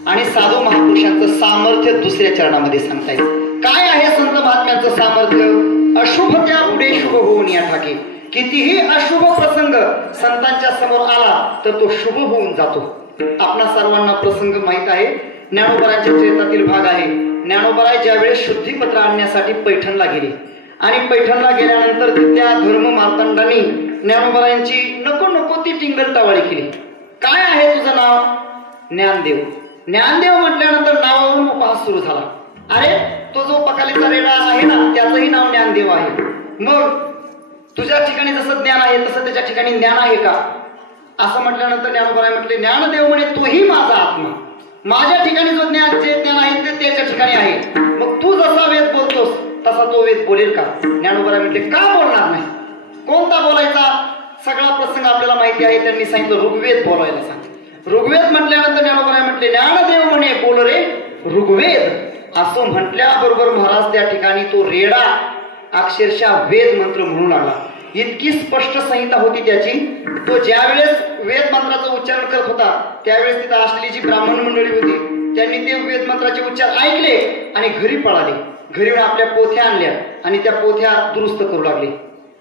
आणि साधू महापुरुषांचं सामर्थ्य दुसऱ्या चरणामध्ये सांगता येईल. काय आहे संत महात्म्यांचं सामर्थ्य? अशुभ त्या पुढे शुभ होऊन या ठाके. कितीही अशुभ प्रसंग संतांच्या समोर आला तर तो शुभ होऊन जातो. आपणा सर्वांना प्रसंग माहित आहे. ज्ञानोबरांच्या चरित्रातील भाग आहे. ज्ञानोबराय ज्यावेळेस शुद्धीपत्र आणण्यासाठी पैठणला गेले आणि पैठणला गेल्यानंतर त्या धर्म मार्तंडांनी ज्ञानोबरांची नको नको ती टिंगलटावाळी केली. काय आहे तुझं नाव? ज्ञानदेव. ज्ञानदेव म्हटल्यानंतर नावावरून उपहास सुरू झाला. अरे तो जो पकालीचा रेडा आहे ना त्याचंही नाव ज्ञानदेव आहे. मग तुझ्या ठिकाणी जसं ज्ञान आहे तसं त्याच्या ठिकाणी ज्ञान आहे का? असं म्हटल्यानंतर ज्ञानोबराय म्हटले ज्ञानदेव म्हणे तोही माझा आत्मा. माझ्या ठिकाणी जो ज्ञान आहे ते त्याच्या ठिकाणी आहे. मग तू जसा वेद बोलतोस तसा तो वेद बोलेल का? ज्ञानोबराय म्हटले का बोलणार नाही. कोणता बोलायचा? सगळा प्रसंग आपल्याला माहिती आहे. त्यांनी सांगितलं ऋग्वेद बोलायला सांग. ऋग्वेद म्हटल्यानंतर ज्ञानोबराय म्हटले ज्ञानदेव म्हणे बोल रे ऋग्वेद. असं म्हटल्याबरोबर महाराज त्या ठिकाणी तो रेडा अक्षरशः वेद मंत्र म्हणू लागला. इतकी स्पष्ट संहिता होती त्याची. तो ज्यावेळेस वेद मंत्राचा उच्चारण करत होता त्यावेळेस तिथं असलेली जी ब्राह्मण मंडळी होती त्यांनी ते वेद मंत्राचे उच्चार ऐकले आणि घरी पळाले. घरी येऊन आपल्या पोथ्या आणल्या आणि त्या पोथ्या दुरुस्त करू लागले.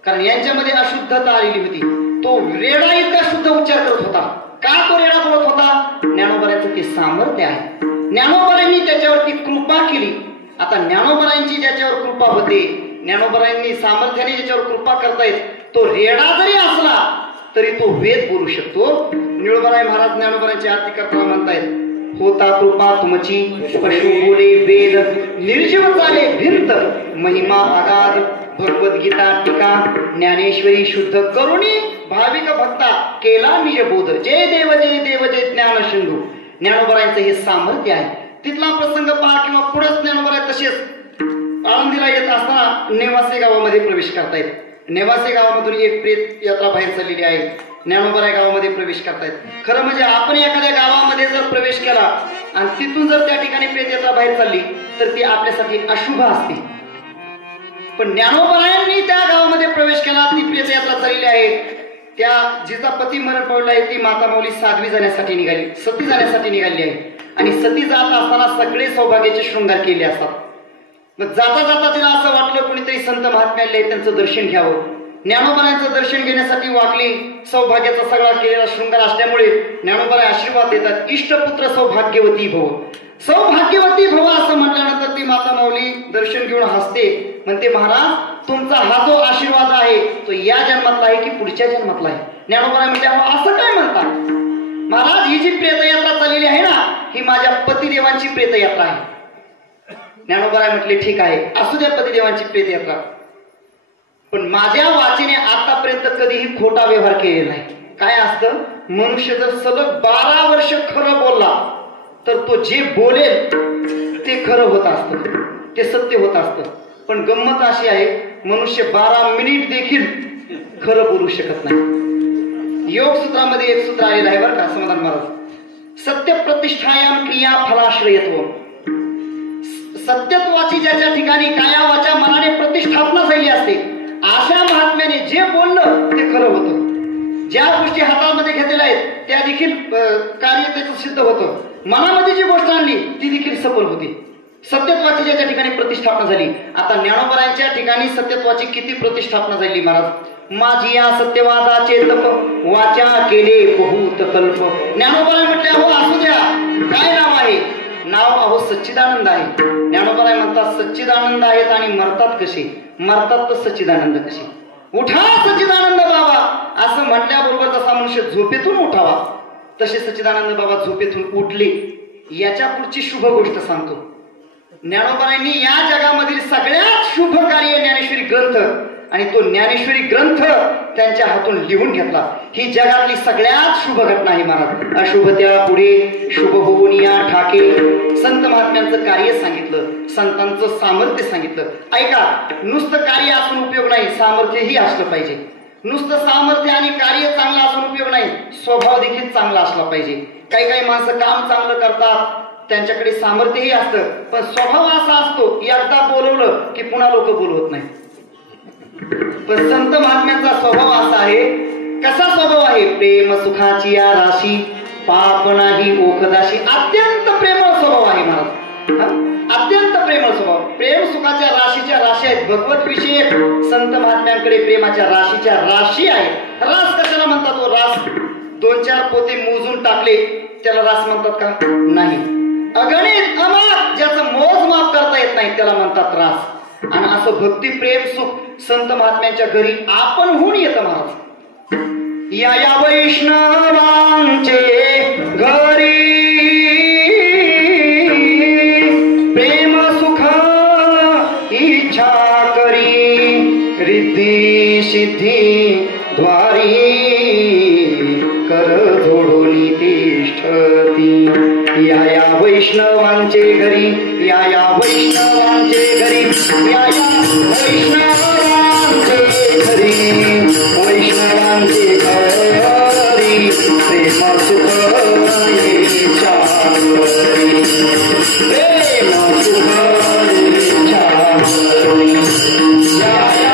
कारण यांच्यामध्ये अशुद्धता आलेली होती. तो रेडा इतका शुद्ध उच्चार करत होता. का तो रेडा बोलत होता? ज्ञानोबरांचं ते सामर्थ्य आहे. ज्ञानोबरांनी त्याच्यावरती कृपा केली. आता ज्ञानोबरांची ज्याच्यावर कृपा होते, ज्ञानोबरांनी सामर्थ्याने ज्याच्यावर कृपा करतायत, तो रेडा जरी असला तरी तो वेद बोलू शकतो. निळोबराय महाराज ज्ञानोबरांची आरती करताना म्हणतायत होता कृपा तुमची पशु बोले वेद निर्जीव झाले भिंत महिमा अगाध भगवद्गीता टीका ज्ञानेश्वरी शुद्ध करुणी भाविक भक्ता केला निज बोध जय देव जय देव जय ज्ञान सिंधू. ज्ञानोबरांचं हे सामर्थ्य आहे. तिथला प्रसंग पहा किंवा पुढेच ज्ञानोबराय तसेच आळंदीला येत असताना नेवासे गावामध्ये प्रवेश करतायत. नेवासे गावामधून एक प्रेत यात्रा बाहेर चाललेली आहे. ज्ञानोबराय गावामध्ये प्रवेश करतायत. खरं म्हणजे आपण एखाद्या गावामध्ये जर प्रवेश केला आणि तिथून जर त्या ठिकाणी प्रेत यात्रा बाहेर चालली तर ती आपल्यासाठी अशुभ असते. पण ज्ञानोबरायांनी त्या गावामध्ये प्रवेश केला. ती प्रेत यात्रा चाललेली आहे. त्या जिचा पती मरण पावला आहे ती माता माऊली साध्वी जाण्यासाठी निघाली, सती जाण्यासाठी निघाली आहे. आणि सती जात असताना सगळे सौभाग्याचे शृंगार केले असतात. मग जाता जाता तिला असं वाटलं कोणीतरी संत महात्म्याले त्यांचं दर्शन घ्यावं. ज्ञानोबरायांचं दर्शन घेण्यासाठी वाकली. सौभाग्याचा सगळा केलेला शृंगार असल्यामुळे ज्ञानोबराय आशीर्वाद देतात इष्टपुत्र सौभाग्यवती भव. सौभाग्यवती भव असं म्हटल्यानंतर ती माता माऊली दर्शन घेऊन हसते. म्हणते महाराज तुमचा हा जो आशीर्वाद आहे तो या जन्मातला आहे की पुढच्या जन्मातला आहे? ज्ञानोबराय म्हटले असं काय म्हणता महाराज? ही जी प्रेतयात्रा चाललेली आहे ना ही माझ्या पतिदेवांची प्रेतयात्रा आहे. ज्ञानोबराय म्हटले ठीक आहे असू द्या पतिदेवांची प्रेतयात्रा, पण माझ्या वाचेने आतापर्यंत कधीही खोटा व्यवहार केलेला नाही. काय असतं मनुष्य जर सलग 12 वर्ष खरं बोलला तर तो जे बोलेल ते खरं होत असतं, ते सत्य होत असतं. पण गंमत अशी आहे मनुष्य 12 मिनिट देखील खरं बोलू शकत नाही. योग सूत्रामध्ये एक सूत्र आलेलं आहे बरं का समाधान महाराज. सत्य प्रतिष्ठायाम क्रिया फलाश्रयत्व. सत्यत्वाची ज्याच्या ठिकाणी काया वाचा मनाने प्रतिष्ठापना झाली असते अशा जे बोललं ते खरं होतं. ज्या गोष्टी हातामध्ये घेतलेल्या आहेत त्या देखील कार्य त्याचं सिद्ध होतं. मनामध्ये जी गोष्ट आणली ती देखील सफल होती. सत्यत्वाची ज्याच्या ठिकाणी प्रतिष्ठापना झाली. आता ज्ञानोबरायांच्या ठिकाणी सत्यत्वाची किती प्रतिष्ठापना झाली महाराज. माझी या सत्यवादाचे तप वाचा केले बहुत कल्प. ज्ञानोबराय म्हटले अहो असू द्या, काय नाव आहे? नाव अहो सच्चिदानंद आहे. ज्ञानोबराय म्हणतात सच्चिदानंद आहेत आणि मरतात कसे? मरतात तर सच्चिदानंद कसे? उठा सच्चिदानंद बाबा असं म्हटल्याबरोबर जसा मनुष्य झोपेतून उठावा तसे सच्चिदानंद बाबा झोपेतून उठले. याच्या पुढची शुभ गोष्ट सांगतो. ज्ञानोबरायांनी या जगामधील सगळ्यात शुभ कार्य ज्ञानेश्वरी ग्रंथ आणि तो ज्ञानेश्वरी ग्रंथ त्यांच्या हातून लिहून घेतला. ही जगातली सगळ्यात शुभ घटना आहे महाराज. अशुभ त्या पुढे शुभ होऊन या ठाके. संत महात्म्यांचं कार्य सांगितलं, संतांचं सामर्थ्य सांगितलं. ऐका, नुसतं कार्य असून उपयोग नाही, सामर्थ्यही असलं पाहिजे. नुसतं सामर्थ्य आणि कार्य चांगलं असून उपयोग नाही, स्वभाव देखील चांगला असला पाहिजे. काही काही माणसं काम चांगलं करतात, त्यांच्याकडे सामर्थ्यही असतं, पण स्वभाव असा असतो एकदा बोलवलं की पुन्हा लोक बोलवत नाही. पण संत महात्म्यांचा स्वभाव असा आहे. कसा स्वभाव आहे? प्रेम सुखाची या राशी पाप नाही ओखदाशी. अत्यंत प्रेमळ स्वभाव आहे महाराज. अत्यंत प्रेमळ स्वभाव. प्रेम सुखाच्या राशीच्या राशी आहेत. भगवत विषयक संत महात्म्यांकडे प्रेमाच्या राशीच्या राशी आहेत. रास कशाला म्हणतात? तो रास 2-4 पोते मोजून टाकले त्याला रास म्हणतात का? नाही. अगणित अमाप ज्याचं मोजमाप करता येत नाही त्याला म्हणतात रास. आणि असं भक्ती प्रेम सुख संत महात्म्यांच्या घरी आपण होऊन येतं महाराज. या या वैष्णवांचे घरी प्रेम सुख इच्छा करी रिद्धी सिद्धी द्वारी कर जोडून तिष्ठती. या या वैष्णवांचे घरी, या या वैष्णवांचे घरी, या या वैष्णवांचे घरी, वैष्णवांचे घरी प्रेम सुख इच्छा करी, प्रेम सुख इच्छा करी. या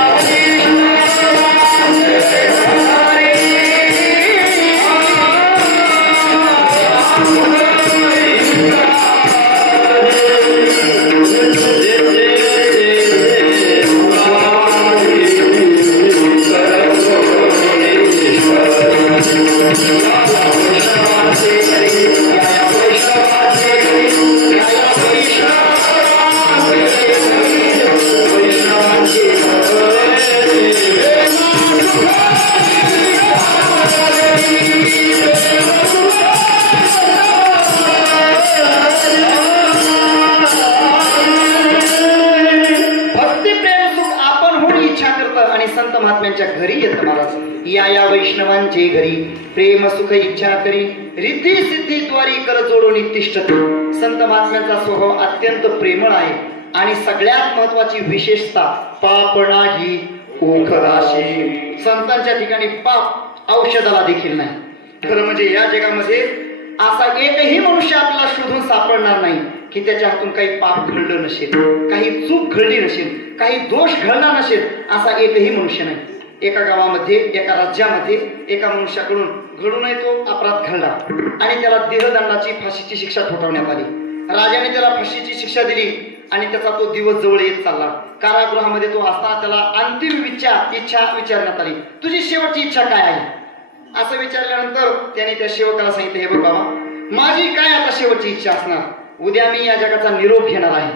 या घरी येत महाराज. या या वैष्णवांचे घरी प्रेम सुख इच्छा करी रिद्धी सिद्धी द्वारी कर जोडून तिष्ठती. संत महात्म्यांचा स्वभाव अत्यंत प्रेमळ आहे आणि सगळ्यात महत्वाची विशेषता पाप नाही ओखदाशी. संतांच्या ठिकाणी पाप औषधाला देखील नाही. खरं म्हणजे या जगामध्ये असा एकही मनुष्य आपल्याला शोधून सापडणार नाही की त्याच्या हातून काही पाप घडलं नसेल, काही चूक घडली नसेल, काही दोष घडला नसेल. असा एकही मनुष्य नाही. एका गावामध्ये एका राज्यामध्ये एका मनुष्याकडून घडू नये तो अपराध घडला आणि त्याला देहदंडाची फाशीची शिक्षा ठोठावण्यात आली. राजाने त्याला फाशीची शिक्षा दिली आणि त्याचा तो दिवस जवळ येत चालला. कारागृहामध्ये तो असताना त्याला अंतिम इच्छा विचारण्यात आली. तुझी शेवटची इच्छा काय आहे? असं विचारल्यानंतर त्याने त्या सेवकाला सांगितलं, हे बघ बाबा, माझी काय आता शेवटची इच्छा असणार, उद्या मी या जगाचा निरोप घेणार आहे.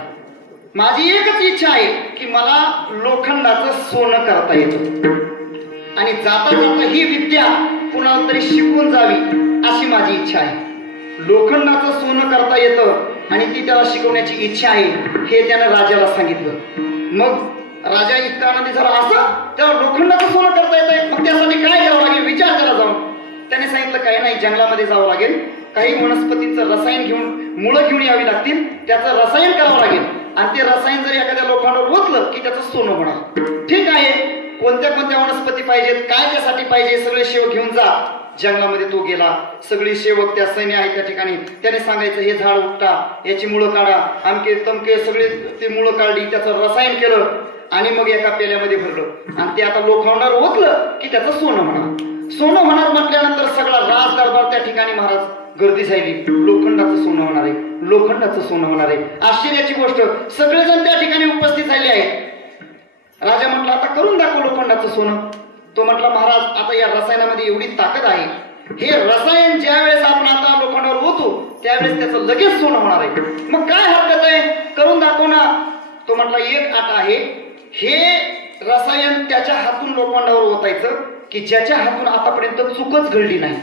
माझी एकच इच्छा आहे की मला लोखंडाचं सोनं करता येतं आणि जाता जाता ही विद्या कुणाला तरी शिकून जावी अशी माझी इच्छा आहे. लोखंडाचं सोनं करता येतं आणि ती त्याला शिकवण्याची इच्छा आहे हे त्यानं राजाला सांगितलं. मग राजा इतका आनंदी झाला, असं त्याला लोखंडाचं सोनं करता येतंय, मग त्यासाठी काय करावं लागेल विचार त्याला जाऊन. त्याने सांगितलं, काही नाही, जंगलामध्ये जावं लागेल, काही वनस्पतींचं रसायन घेऊन मुळं घेऊन यावी लागतील, त्याचं रसायन करावं लागेल आणि ते रसायन जर एखाद्या लोखंडावर ओतलं की त्याचं सोनं होणार. ठीक आहे, कोणत्या कोणत्या वनस्पती पाहिजेत, काय त्यासाठी पाहिजे, सगळे सेवक घेऊन जा. जंगलामध्ये तो गेला. सगळी सेवक त्या सैन्य आहे त्या ठिकाणी. त्याने सांगायचं, हे झाड उपटा, याची मुळं काढा, आमके तमके सगळे ते मुळं काढली, त्याचं रसायन केलं आणि मग एका पेल्यामध्ये भरलं आणि ते आता लोखंडावर ओतलं की त्याचं सोनं होणार. सोनं होणार म्हटल्यानंतर सगळा राज दरबार त्या ठिकाणी महाराज गर्दी झाली. लोखंडाचं सोनं होणार आहे, लोखंडाचं सोनं होणार आहे. आश्चर्याची गोष्ट, सगळेजण त्या ठिकाणी उपस्थित झाले आहेत. राजा म्हटला आता करून दाखव लोखंडाचं सोनं. तो म्हटला महाराज आता या रसायनामध्ये एवढी ताकद आहे, हे रसायन ज्या वेळेस आपण आता लोखंडावर ओतू त्यावेळेस त्याचं लगेच सोनं होणार आहे. मग काय हरकत आहे, करून दाखव ना. तो म्हटला एक आट आहे, हे रसायन त्याच्या हातून लोखंडावर ओतायचं की ज्याच्या हातून आतापर्यंत चूकच घडली नाही,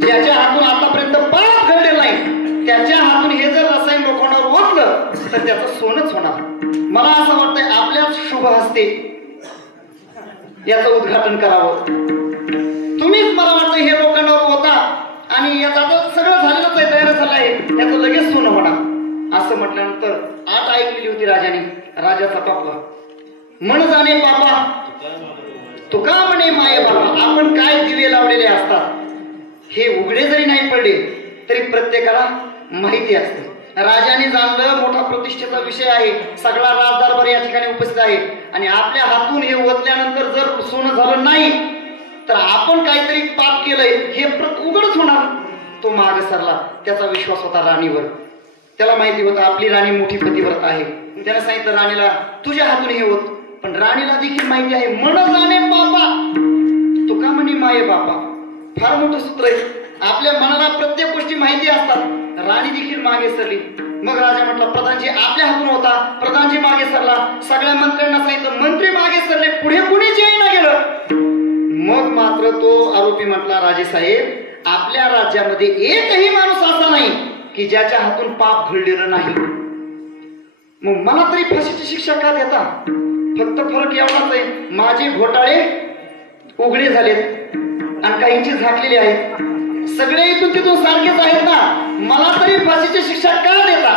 ज्याच्या हातून आतापर्यंत पाप घडलेला नाही, त्याच्या हातून हे जर रसायन लोखंडावर ओतलं तर त्याचं सोनच होणार. मला असं वाटतंय आपल्याच शुभ हस्ते याचं उद्घाटन करावं. तुम्हीच मला वाटतं हे लोखंडावर होता आणि याचं आता सगळं झालेलंच आहे, तयार झालं आहे, त्याचं लगेच सोनं होणार. असं म्हटल्यानंतर आठ ऐकलेली होती राजाने. राजाचा बापा म्हण जाणे पापा तुका म्हणे माये बापा. आपण काय दिवे लावलेले असतात हे उघडे जरी नाही पडले तरी प्रत्येकाला माहिती असते. राजाने जाणलं मोठा प्रतिष्ठेचा विषय आहे, सगळा राजदरबार या ठिकाणी उपस्थित आहे आणि आपल्या हातून हे ओतल्यानंतर जर सोनं झालं नाही तर आपण काहीतरी पाप केलंय हे उघडच होणार. तो मागे सरला. त्याचा विश्वास होता राणीवर. त्याला माहिती होतं आपली राणी मोठी पतिव्रत आहे. त्याने सांगितलं राणीला तुझ्या हातून हे होत. पण राणीला देखील माहिती आहे म्हण जाणे बापा तुका म्हणे माये बापा. फार मोठं सूत्र आहे. आपल्या मनाला प्रत्येक गोष्टी माहिती असतात. राणी देखील मागे सरली. मग राजा म्हटला प्रधानजी आपल्या हातून होता. प्रधानजी मागे सरला. सगळ्या मंत्र्यांना सांगितलं, मंत्री मागे सरले, पुढे कुणीच येईना गेलं. मग मात्र तो आरोपी म्हटला राजेसाहेब आपल्या राज्यामध्ये एकही माणूस असा नाही की ज्याच्या हातून पाप घडलेलं नाही. मग मला तरी फाशीची शिक्षा का देता? फक्त फरक एवढाच आहे, माझे घोटाळे उघडे झालेत आणि काहींची झाकलेली आहेत. सगळे इथून तिथून सारखेच आहेत ना, मला तरी फाशीची शिक्षा का देता?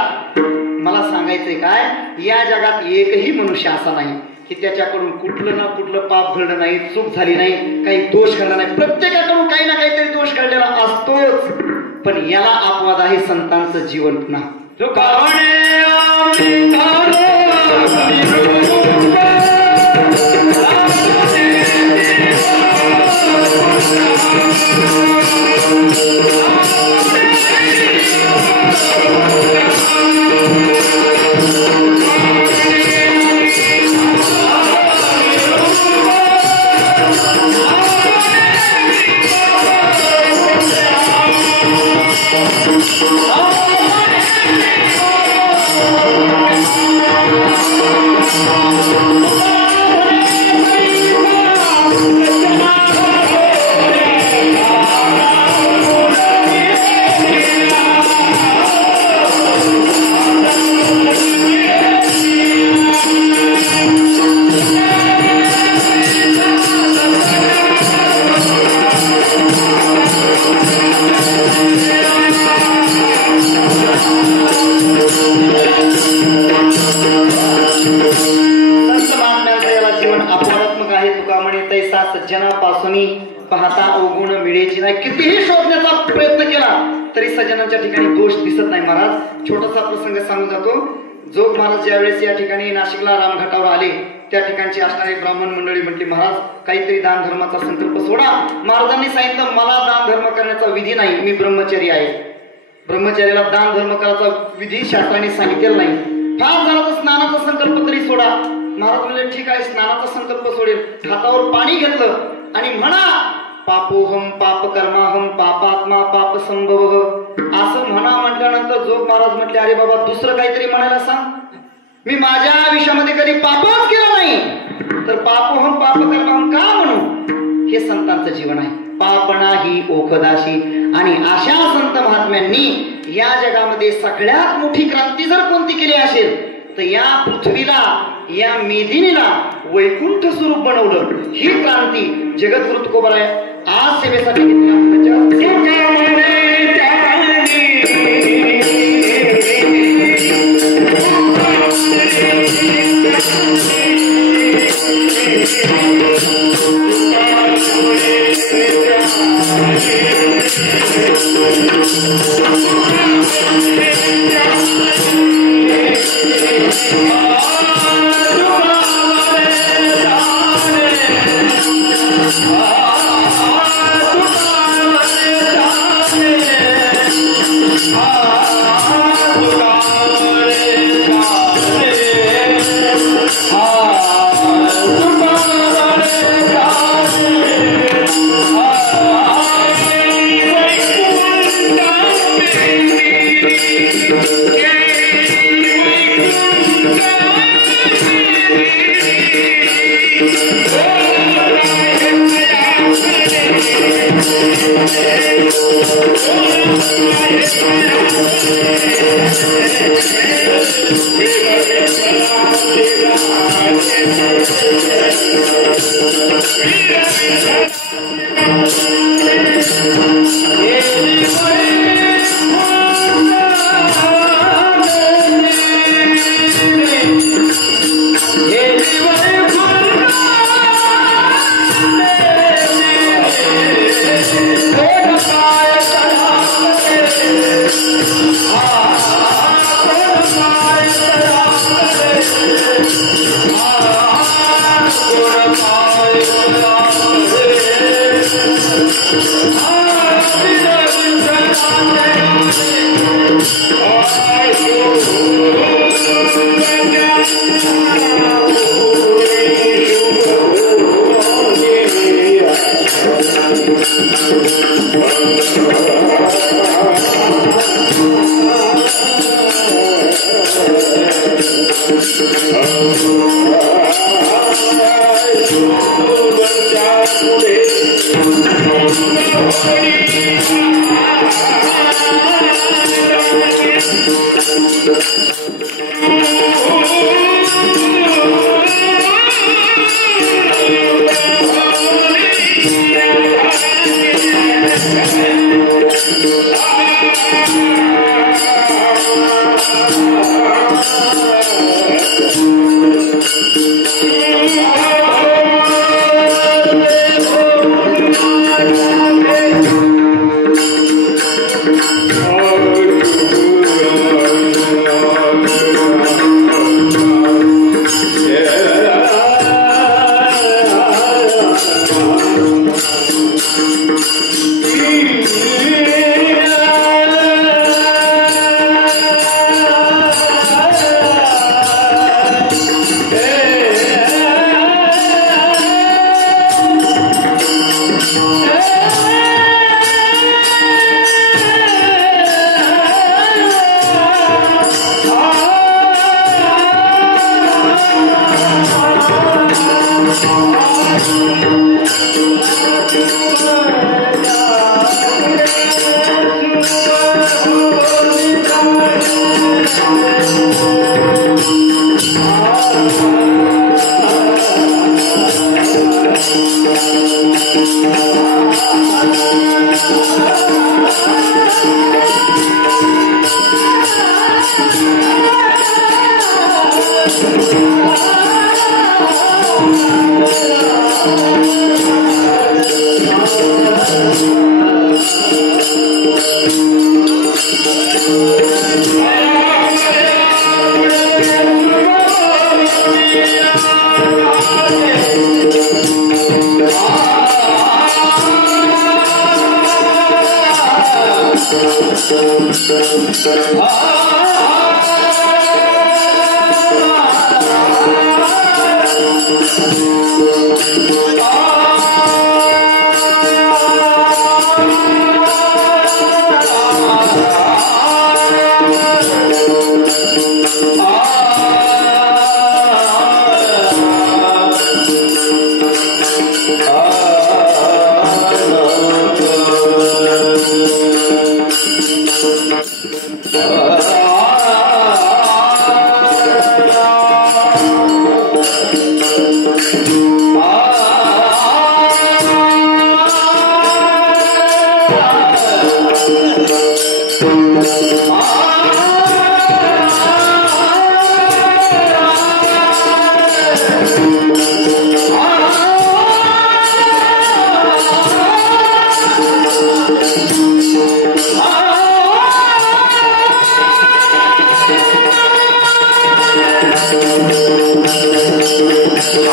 मला सांगायचंय काय, या जगात एकही मनुष्य असा नाही की त्याच्याकडून कुठलं ना कुठलं पाप घडलं नाही, चूक झाली नाही, काही दोष घडला नाही. प्रत्येकाकडून काही ना काहीतरी दोष घडलेला असतोच. पण याला अपवाद आहे संतांचं जीवन. पुन्हा सज्जनापासून पाहता अवगुण मिळेची नाही. कितीही शोधण्याचा प्रयत्न केला तरी सज्जनांच्या ठिकाणी दोष दिसत नाही. महाराज छोटासा प्रसंग सांगून जातो. जोग महाराज ज्यावेळेस या ठिकाणी नाशिकला रामघाटावर आले त्या ठिकाणची असणारी ब्राह्मण मंडळी म्हटली महाराज काहीतरी दान धर्माचा संकल्प सोडा. महाराजांनी सांगितलं मला दान धर्म करण्याचा विधी नाही, मी ब्रह्मचारी आहे. ब्रह्मचार्याला दान धर्म करायचा विधी शास्त्राने सांगितलेला नाही. फार झाला तर स्नानाचा संकल्प तरी सोडा. महाराज म्हणले ठीक आहे स्नानाचा संकल्प सोडेल. हातावर पाणी घेतलं आणि म्हणा पापोहम पाप कर्माहम पापात्मा पाप संभव असं म्हणा. म्हटल्यानंतर जोग महाराज म्हटले अरे बाबा दुसरं काहीतरी म्हणायला सांग. मी माझ्या आयुष्यामध्ये कधी पापच केलं नाही तर पापोहम पाप कर्माहम का म्हणू? हे संतांचं जीवन आहे. पाप नाही ओखदाशी. आणि अशा संत महात्म्यांनी या जगामध्ये सगळ्यात मोठी क्रांती जर कोणती केली असेल तर या पृथ्वीला या मेदिनीला वैकुंठ स्वरूप बनवलं. ही क्रांती जगद्गुरु तुकोबाराय आज सेवेसाठी Oh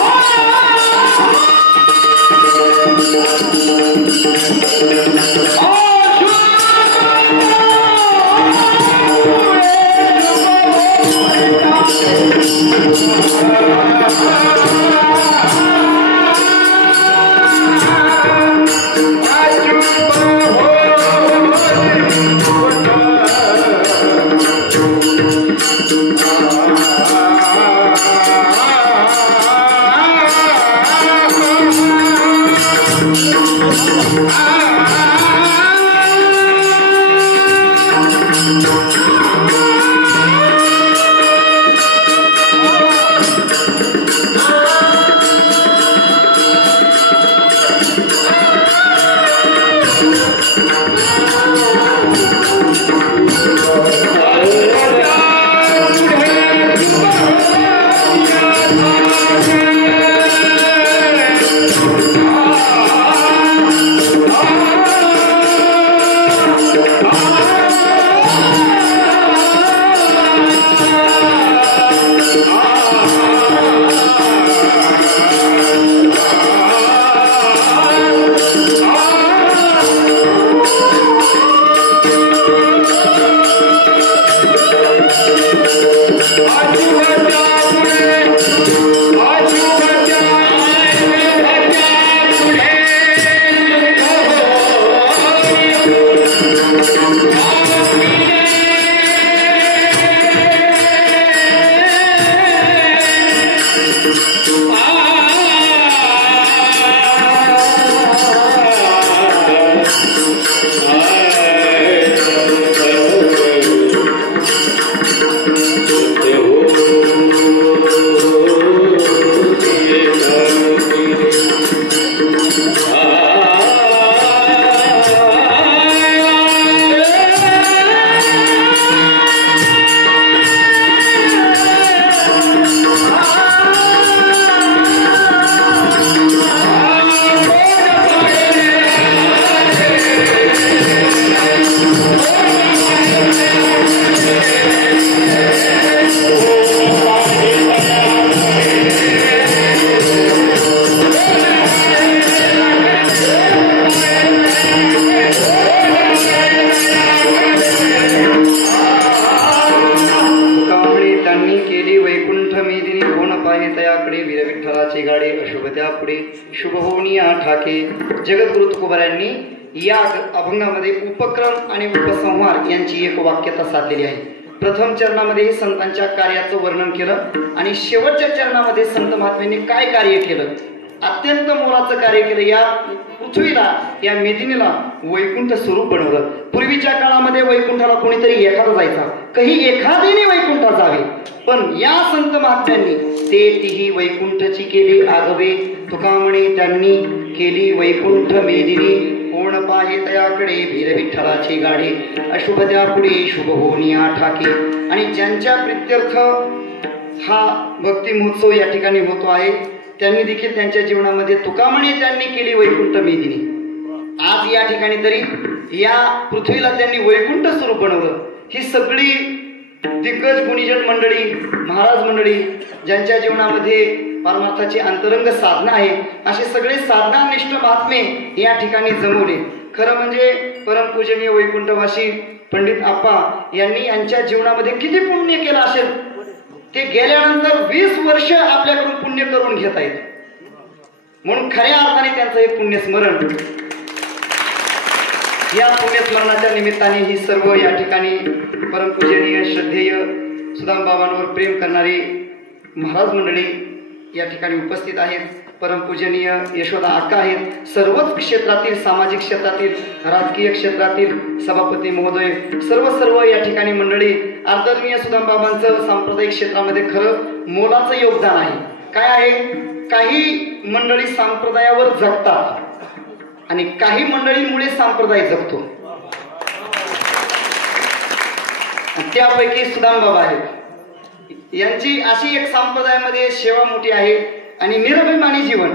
Ah! गाडे अशुभत्या पुढे शुभ होऊनी ठाके. जगद्गुरु तुकोबारायांनी या अभंगामध्ये उपक्रम आणि उपसंहार यांची एक वाक्यता साधलेली आहे. प्रथम चरणामध्ये संतांच्या कार्याचं वर्णन केलं आणि शेवटच्या चरणामध्ये संत महात्म्यांनी काय कार्य केलं, अत्यंत मोलाचं कार्य केलं. या पृथ्वीला, या मेदिनीला वैकुंठ स्वरूप बनवलं. पूर्वीच्या काळामध्ये वैकुंठाला कोणीतरी एखादा जायचा, काही एखादीने वैकुंठात जावे, पण या संत महात्म्यांनी ते तिही वैकुंठची केली आगवे. तुका म्हणे त्यांनी केली वैकुंठ मेदिनी, कोण पाहे तयाकडे वीर विठ्ठलाची गाडी. अशुभ त्या पुढे शुभ होऊनी ठाके. आणि ज्यांच्या प्रित्यर्थ हा भक्ती महोत्सव या ठिकाणी होतो आहे, त्यांनी देखील त्यांच्या जीवनामध्ये तुका म्हणे त्यांनी केली वैकुंठ मेदिनी. आज या ठिकाणी तरी या पृथ्वीला त्यांनी वैकुंठ स्वरूप बनवलं. ही सगळी दिग्गज गुणीजन मंडळी, महाराज मंडळी, ज्यांच्या जीवनामध्ये परमार्थाची अंतरंग साधना आहे, असे सगळे साधनानिष्ठ महात्मे या ठिकाणी जमवले. खरं म्हणजे परमपूजनीय वैकुंठवासी पंडित आप्पा यांनी यांच्या जीवनामध्ये किती पुण्य केलं असेल, ते गेल्यानंतर 20 वर्ष आपल्याकडून पुण्य करून घेत आहेत. म्हणून खऱ्या अर्थाने त्यांचं हे पुण्यस्मरण, या पुण्यस्मरणाच्या निमित्ताने ही सर्व या ठिकाणी परमपूजनीय श्रद्धेय सुदाम बाबांवर प्रेम करणारी महाराज मंडळी या ठिकाणी उपस्थित आहेत. परमपूजनीय यशोदा अक्का आहेत. सर्वच क्षेत्रातील, सामाजिक क्षेत्रातील, राजकीय क्षेत्रातील सभापती महोदय, सर्व या ठिकाणी मंडळी. आदरणीय सुदाम बाबांचं सांप्रदायिक क्षेत्रामध्ये खरं मोलाचं योगदान आहे. काय आहे, काही मंडळी संप्रदायावर जगतात आणि काही मंडळींमुळे संप्रदाय जगतो. त्यापैकी सुदाम बाबा आहेत. यांची अशी एक संप्रदायामध्ये सेवा मोठी आहे आणि निरभिमानी जीवन.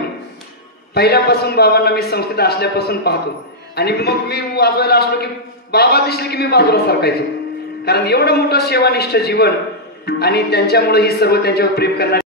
पहिल्यापासून बाबांना मी संस्थेत असल्यापासून पाहतो आणि मग मी वाजवायला असलो की बाबा दिसले की मी बाजूला सरकायचो, कारण एवढं मोठं सेवानिष्ठ जीवन आणि त्यांच्यामुळे ही सर्व त्यांच्यावर प्रेम करणारी